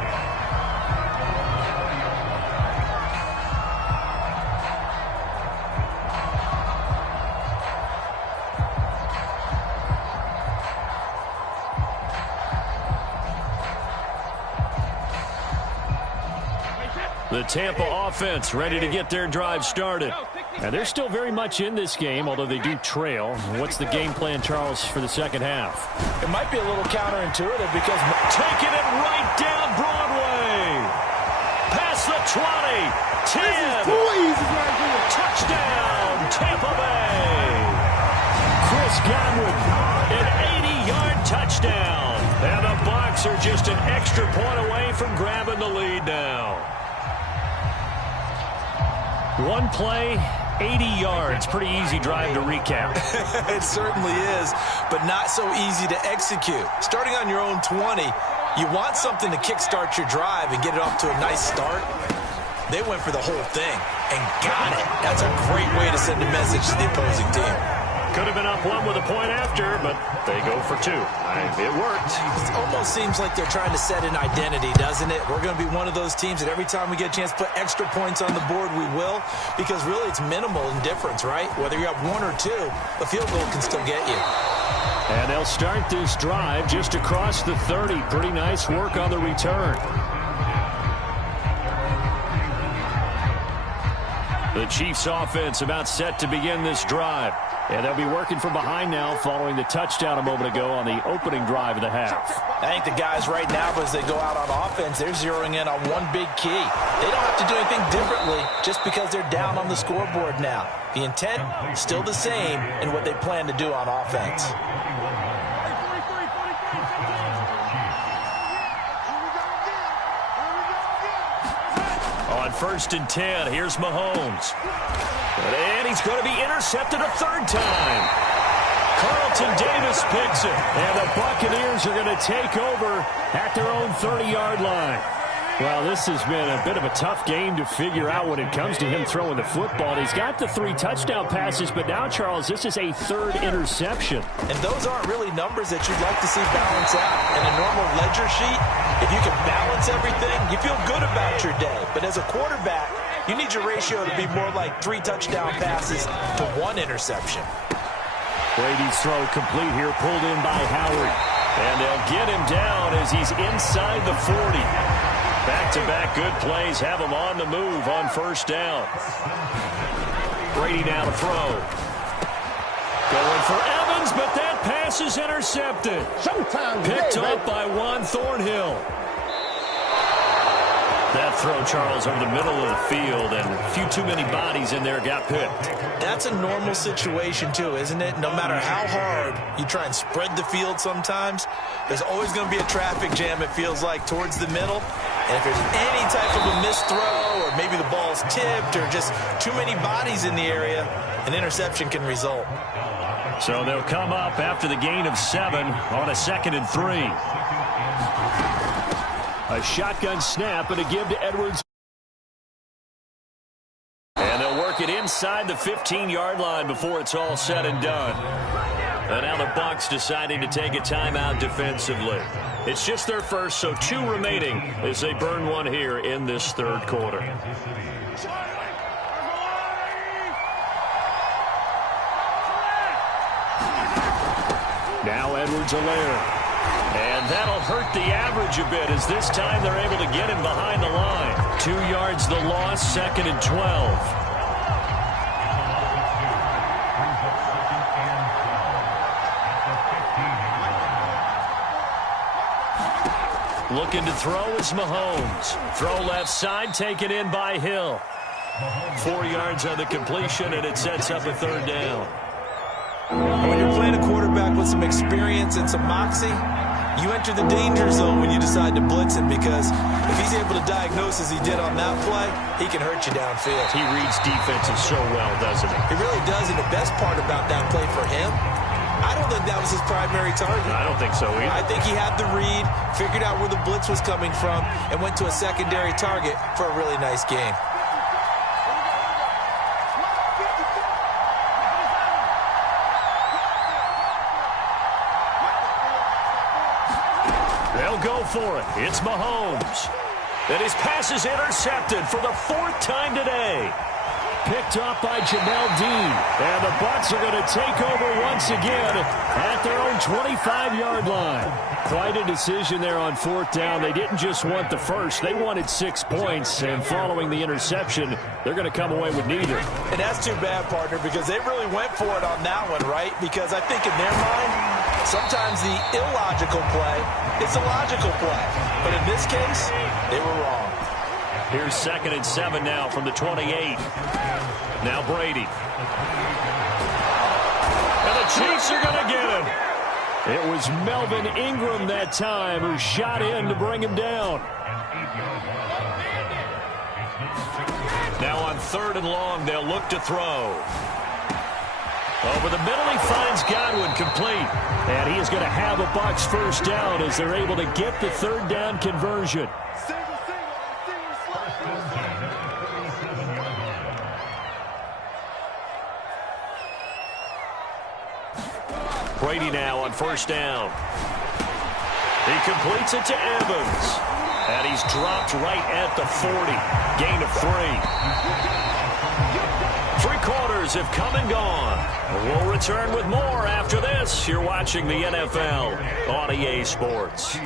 The Tampa offense ready to get their drive started. And they're still very much in this game, although they do trail. What's the game plan, Charles, for the second half? It might be a little counterintuitive because taking it right down Broadway. Past the 20. 10. Touchdown, Tampa Bay. Chris Godwin. An 80-yard touchdown. And the Bucs are just an extra point away from grabbing the lead now. One play, 80 yards. Pretty easy drive to recap. It certainly is, but not so easy to execute. Starting on your own 20, you want something to kickstart your drive and get it off to a nice start. They went for the whole thing and got it. That's a great way to send a message to the opposing team. Could have been up one with a point after, but they go for two. It worked. It almost seems like they're trying to set an identity, doesn't it? We're going to be one of those teams that every time we get a chance to put extra points on the board, we will, because really it's minimal in difference, right? Whether you're up 1 or 2, a field goal can still get you. And they'll start this drive just across the 30. Pretty nice work on the return. The Chiefs offense about set to begin this drive. And they'll be working from behind now following the touchdown a moment ago on the opening drive of the half. I think the guys right now, as they go out on offense, they're zeroing in on one big key. They don't have to do anything differently just because they're down on the scoreboard now. The intent, still the same in what they plan to do on offense. On 1st and 10, here's Mahomes. And he's going to be intercepted a third time. Carlton Davis picks it. And the Buccaneers are going to take over at their own 30-yard line. Well, this has been a bit of a tough game to figure out when it comes to him throwing the football. He's got the 3 touchdown passes, but now, Charles, this is a 3rd interception. And those aren't really numbers that you'd like to see balance out. In a normal ledger sheet, if you can balance everything, you feel good about your day. But as a quarterback, you need your ratio to be more like 3 touchdown passes to 1 interception. Brady's throw complete here, pulled in by Howard. And they'll get him down as he's inside the 40. Back-to-back good plays have him on the move on 1st down. Brady now to throw. Going for Evans, but that pass is intercepted. Picked up by Juan Thornhill. That throw, Charles, over the middle of the field, and a few too many bodies in there got picked. That's a normal situation, too, isn't it? No matter how hard you try and spread the field sometimes, there's always going to be a traffic jam, it feels like, towards the middle. And if there's any type of a missed throw, or maybe the ball's tipped, or just too many bodies in the area, an interception can result. So they'll come up after the gain of 7 on a 2nd and 3. A shotgun snap and a give to Edwards. And they'll work it inside the 15-yard line before it's all said and done. And now the Bucs deciding to take a timeout defensively. It's just their first, so 2 remaining as they burn one here in this 3rd quarter. Now Edwards-Helaire. And that'll hurt the average a bit as this time they're able to get him behind the line. 2 yards the loss, 2nd and 12. Looking to throw is Mahomes. Throw left side, taken in by Hill. 4 yards on the completion, and it sets up a 3rd down. When you're playing a quarterback with some experience and some moxie, you enter the danger zone when you decide to blitz him, because if he's able to diagnose as he did on that play, he can hurt you downfield. He reads defenses so well, doesn't he? He really does, and the best part about that play for him, I don't think that was his primary target. I don't think so either. I think he had the read, figured out where the blitz was coming from, and went to a secondary target for a really nice game. They'll go for it. It's Mahomes. And his pass is intercepted for the 4th time today. Picked off by Jamel Dean. And the Bucs are going to take over once again at their own 25-yard line. Quite a decision there on 4th down. They didn't just want the first. They wanted 6 points. And following the interception, they're going to come away with neither. And that's too bad, partner, because they really went for it on that one, right? Because I think in their mind, sometimes the illogical play is a logical play. But in this case, they were wrong. Here's 2nd and 7 now from the 28. Now Brady. And the Chiefs are going to get him. It was Melvin Ingram that time who shot in to bring him down. Now on 3rd and long, they'll look to throw. Over the middle, he finds Godwin complete. And he is going to have a Bucs 1st down as they're able to get the 3rd down conversion. Brady now on 1st down. He completes it to Evans. And he's dropped right at the 40. Gain of 3. 3 quarters have come and gone. We'll return with more after this. You're watching the NFL on EA Sports.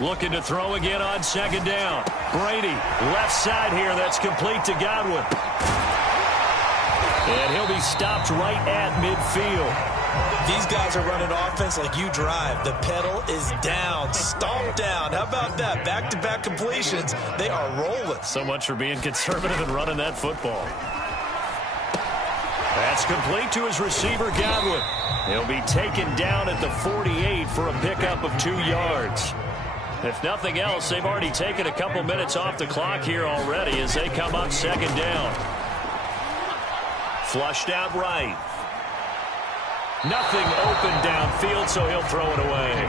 Looking to throw again on 2nd down. Brady, left side here. That's complete to Godwin. And he'll be stopped right at midfield. These guys are running offense like you drive. The pedal is down, stomped down. How about that? Back-to-back completions. They are rolling. So much for being conservative and running that football. That's complete to his receiver, Godwin. He'll be taken down at the 48 for a pickup of 2 yards. If nothing else, they've already taken a couple minutes off the clock here already as they come up 2nd down. Flushed out right. Nothing open downfield, so he'll throw it away.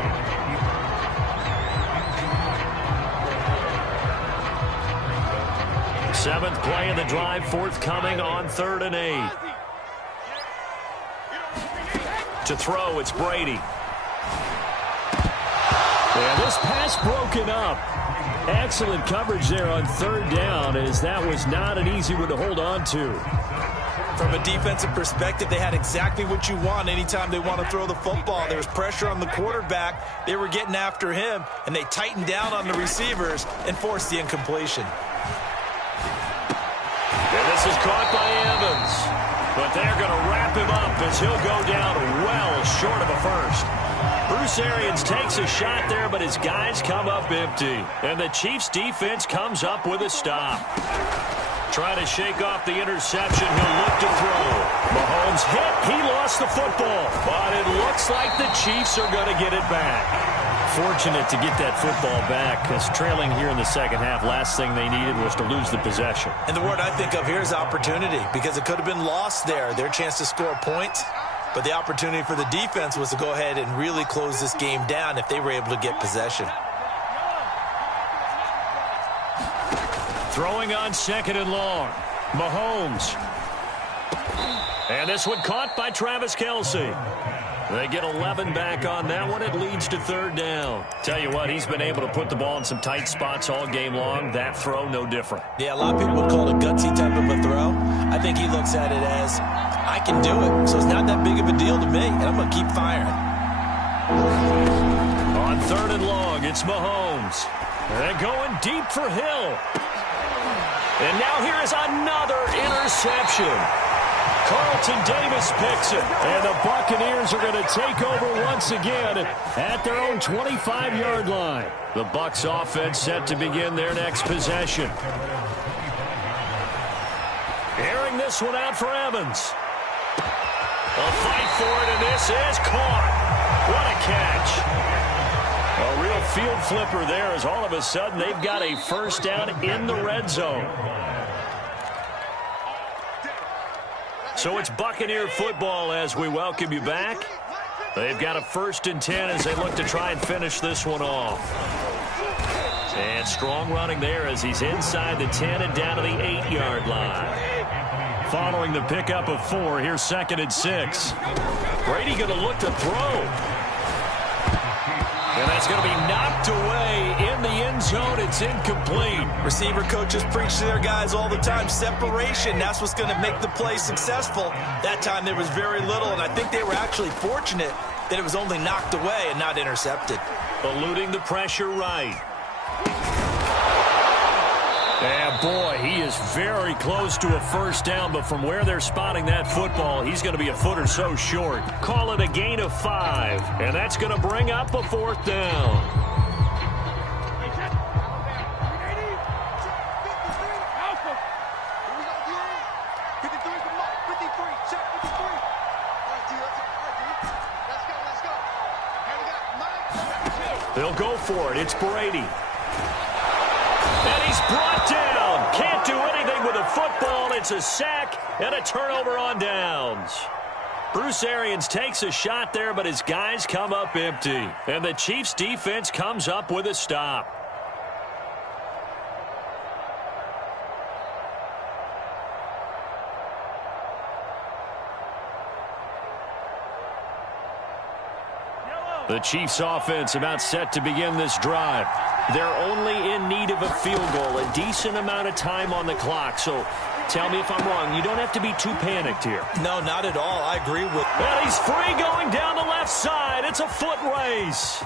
Seventh play of the drive, forthcoming on 3rd and 8. To throw, it's Brady. Yeah, this pass broken up. Excellent coverage there on 3rd down, as that was not an easy one to hold on to. From a defensive perspective, they had exactly what you want anytime they want to throw the football. There was pressure on the quarterback. They were getting after him, and they tightened down on the receivers and forced the incompletion. And this is caught by Evans. But they're going to wrap him up as he'll go down well short of a first. Bruce Arians takes a shot there, but his guys come up empty. And the Chiefs defense comes up with a stop. Trying to shake off the interception. He'll look to throw. Mahomes hit. He lost the football. But it looks like the Chiefs are going to get it back. Fortunate to get that football back, because trailing here in the second half, last thing they needed was to lose the possession. And the word I think of here is opportunity, because it could have been lost there. Their chance to score points. But the opportunity for the defense was to go ahead and really close this game down if they were able to get possession. Throwing on 2nd and long. Mahomes. And this one caught by Travis Kelce. They get 11 back on that one. It leads to 3rd down. Tell you what, he's been able to put the ball in some tight spots all game long. That throw, no different. Yeah, a lot of people would call it a gutsy type of a throw. I think he looks at it as, I can do it, so it's not that big of a deal to me, and I'm going to keep firing. On 3rd and long, it's Mahomes. And going deep for Hill. And now here is another interception. Carlton Davis picks it. And the Buccaneers are going to take over once again at their own 25-yard line. The Bucs offense set to begin their next possession. Airing this one out for Evans. A fight for it, and this is caught. What a catch. A real field flipper there, as all of a sudden they've got a first down in the red zone. So it's Buccaneer football as we welcome you back. They've got a 1st and 10 as they look to try and finish this one off. And strong running there as he's inside the 10 and down to the 8-yard line. Following the pickup of 4, here's 2nd and 6. Brady going to look to throw. And that's going to be knocked away in the end zone. It's incomplete. Receiver coaches preach to their guys all the time. Separation, that's what's going to make the play successful. That time there was very little, and I think they were actually fortunate that it was only knocked away and not intercepted. Eluding the pressure right. And boy, he is very close to a first down, but from where they're spotting that football, he's going to be a foot or so short. Call it a gain of 5, and that's going to bring up a 4th down. They'll go for it. It's Brady. And he's brought down. Can't do anything with a football. It's a sack and a turnover on downs. Bruce Arians takes a shot there, but his guys come up empty. And the Chiefs defense comes up with a stop. The Chiefs offense about set to begin this drive. They're only in need of a field goal, a decent amount of time on the clock. So tell me if I'm wrong. You don't have to be too panicked here. No, not at all. I agree with you. And he's free going down the left side. It's a foot race.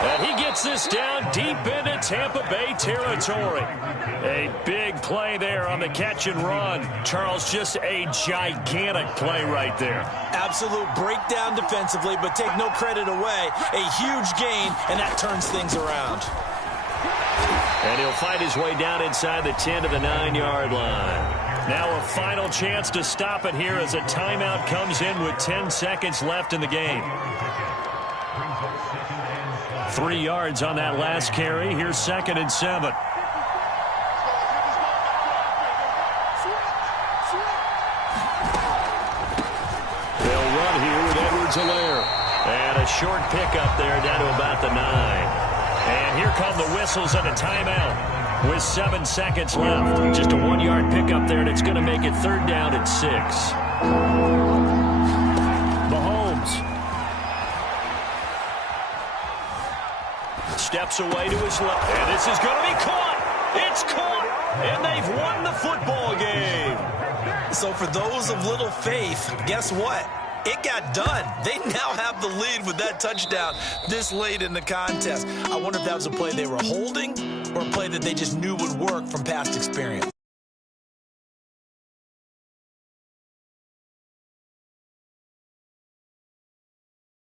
And he gets this down deep into Tampa Bay territory. A big play there on the catch and run. Charles, just a gigantic play right there. Absolute breakdown defensively, but take no credit away. A huge gain, and that turns things around. And he'll fight his way down inside the 10 to the 9-yard line. Now a final chance to stop it here as a timeout comes in with 10 seconds left in the game. 3 yards on that last carry. Here's 2nd and 7. They'll run here with Edwards-Helaire. And a short pickup there down to about the 9. And here come the whistles and a timeout with 7 seconds left. Just a 1-yard pickup there, and it's going to make it 3rd down and 6. Mahomes steps away to his left. And this is going to be caught. It's caught. And they've won the football game. So for those of little faith, guess what? It got done. They now have the lead with that touchdown this late in the contest. I wonder if that was a play they were holding or a play that they just knew would work from past experience.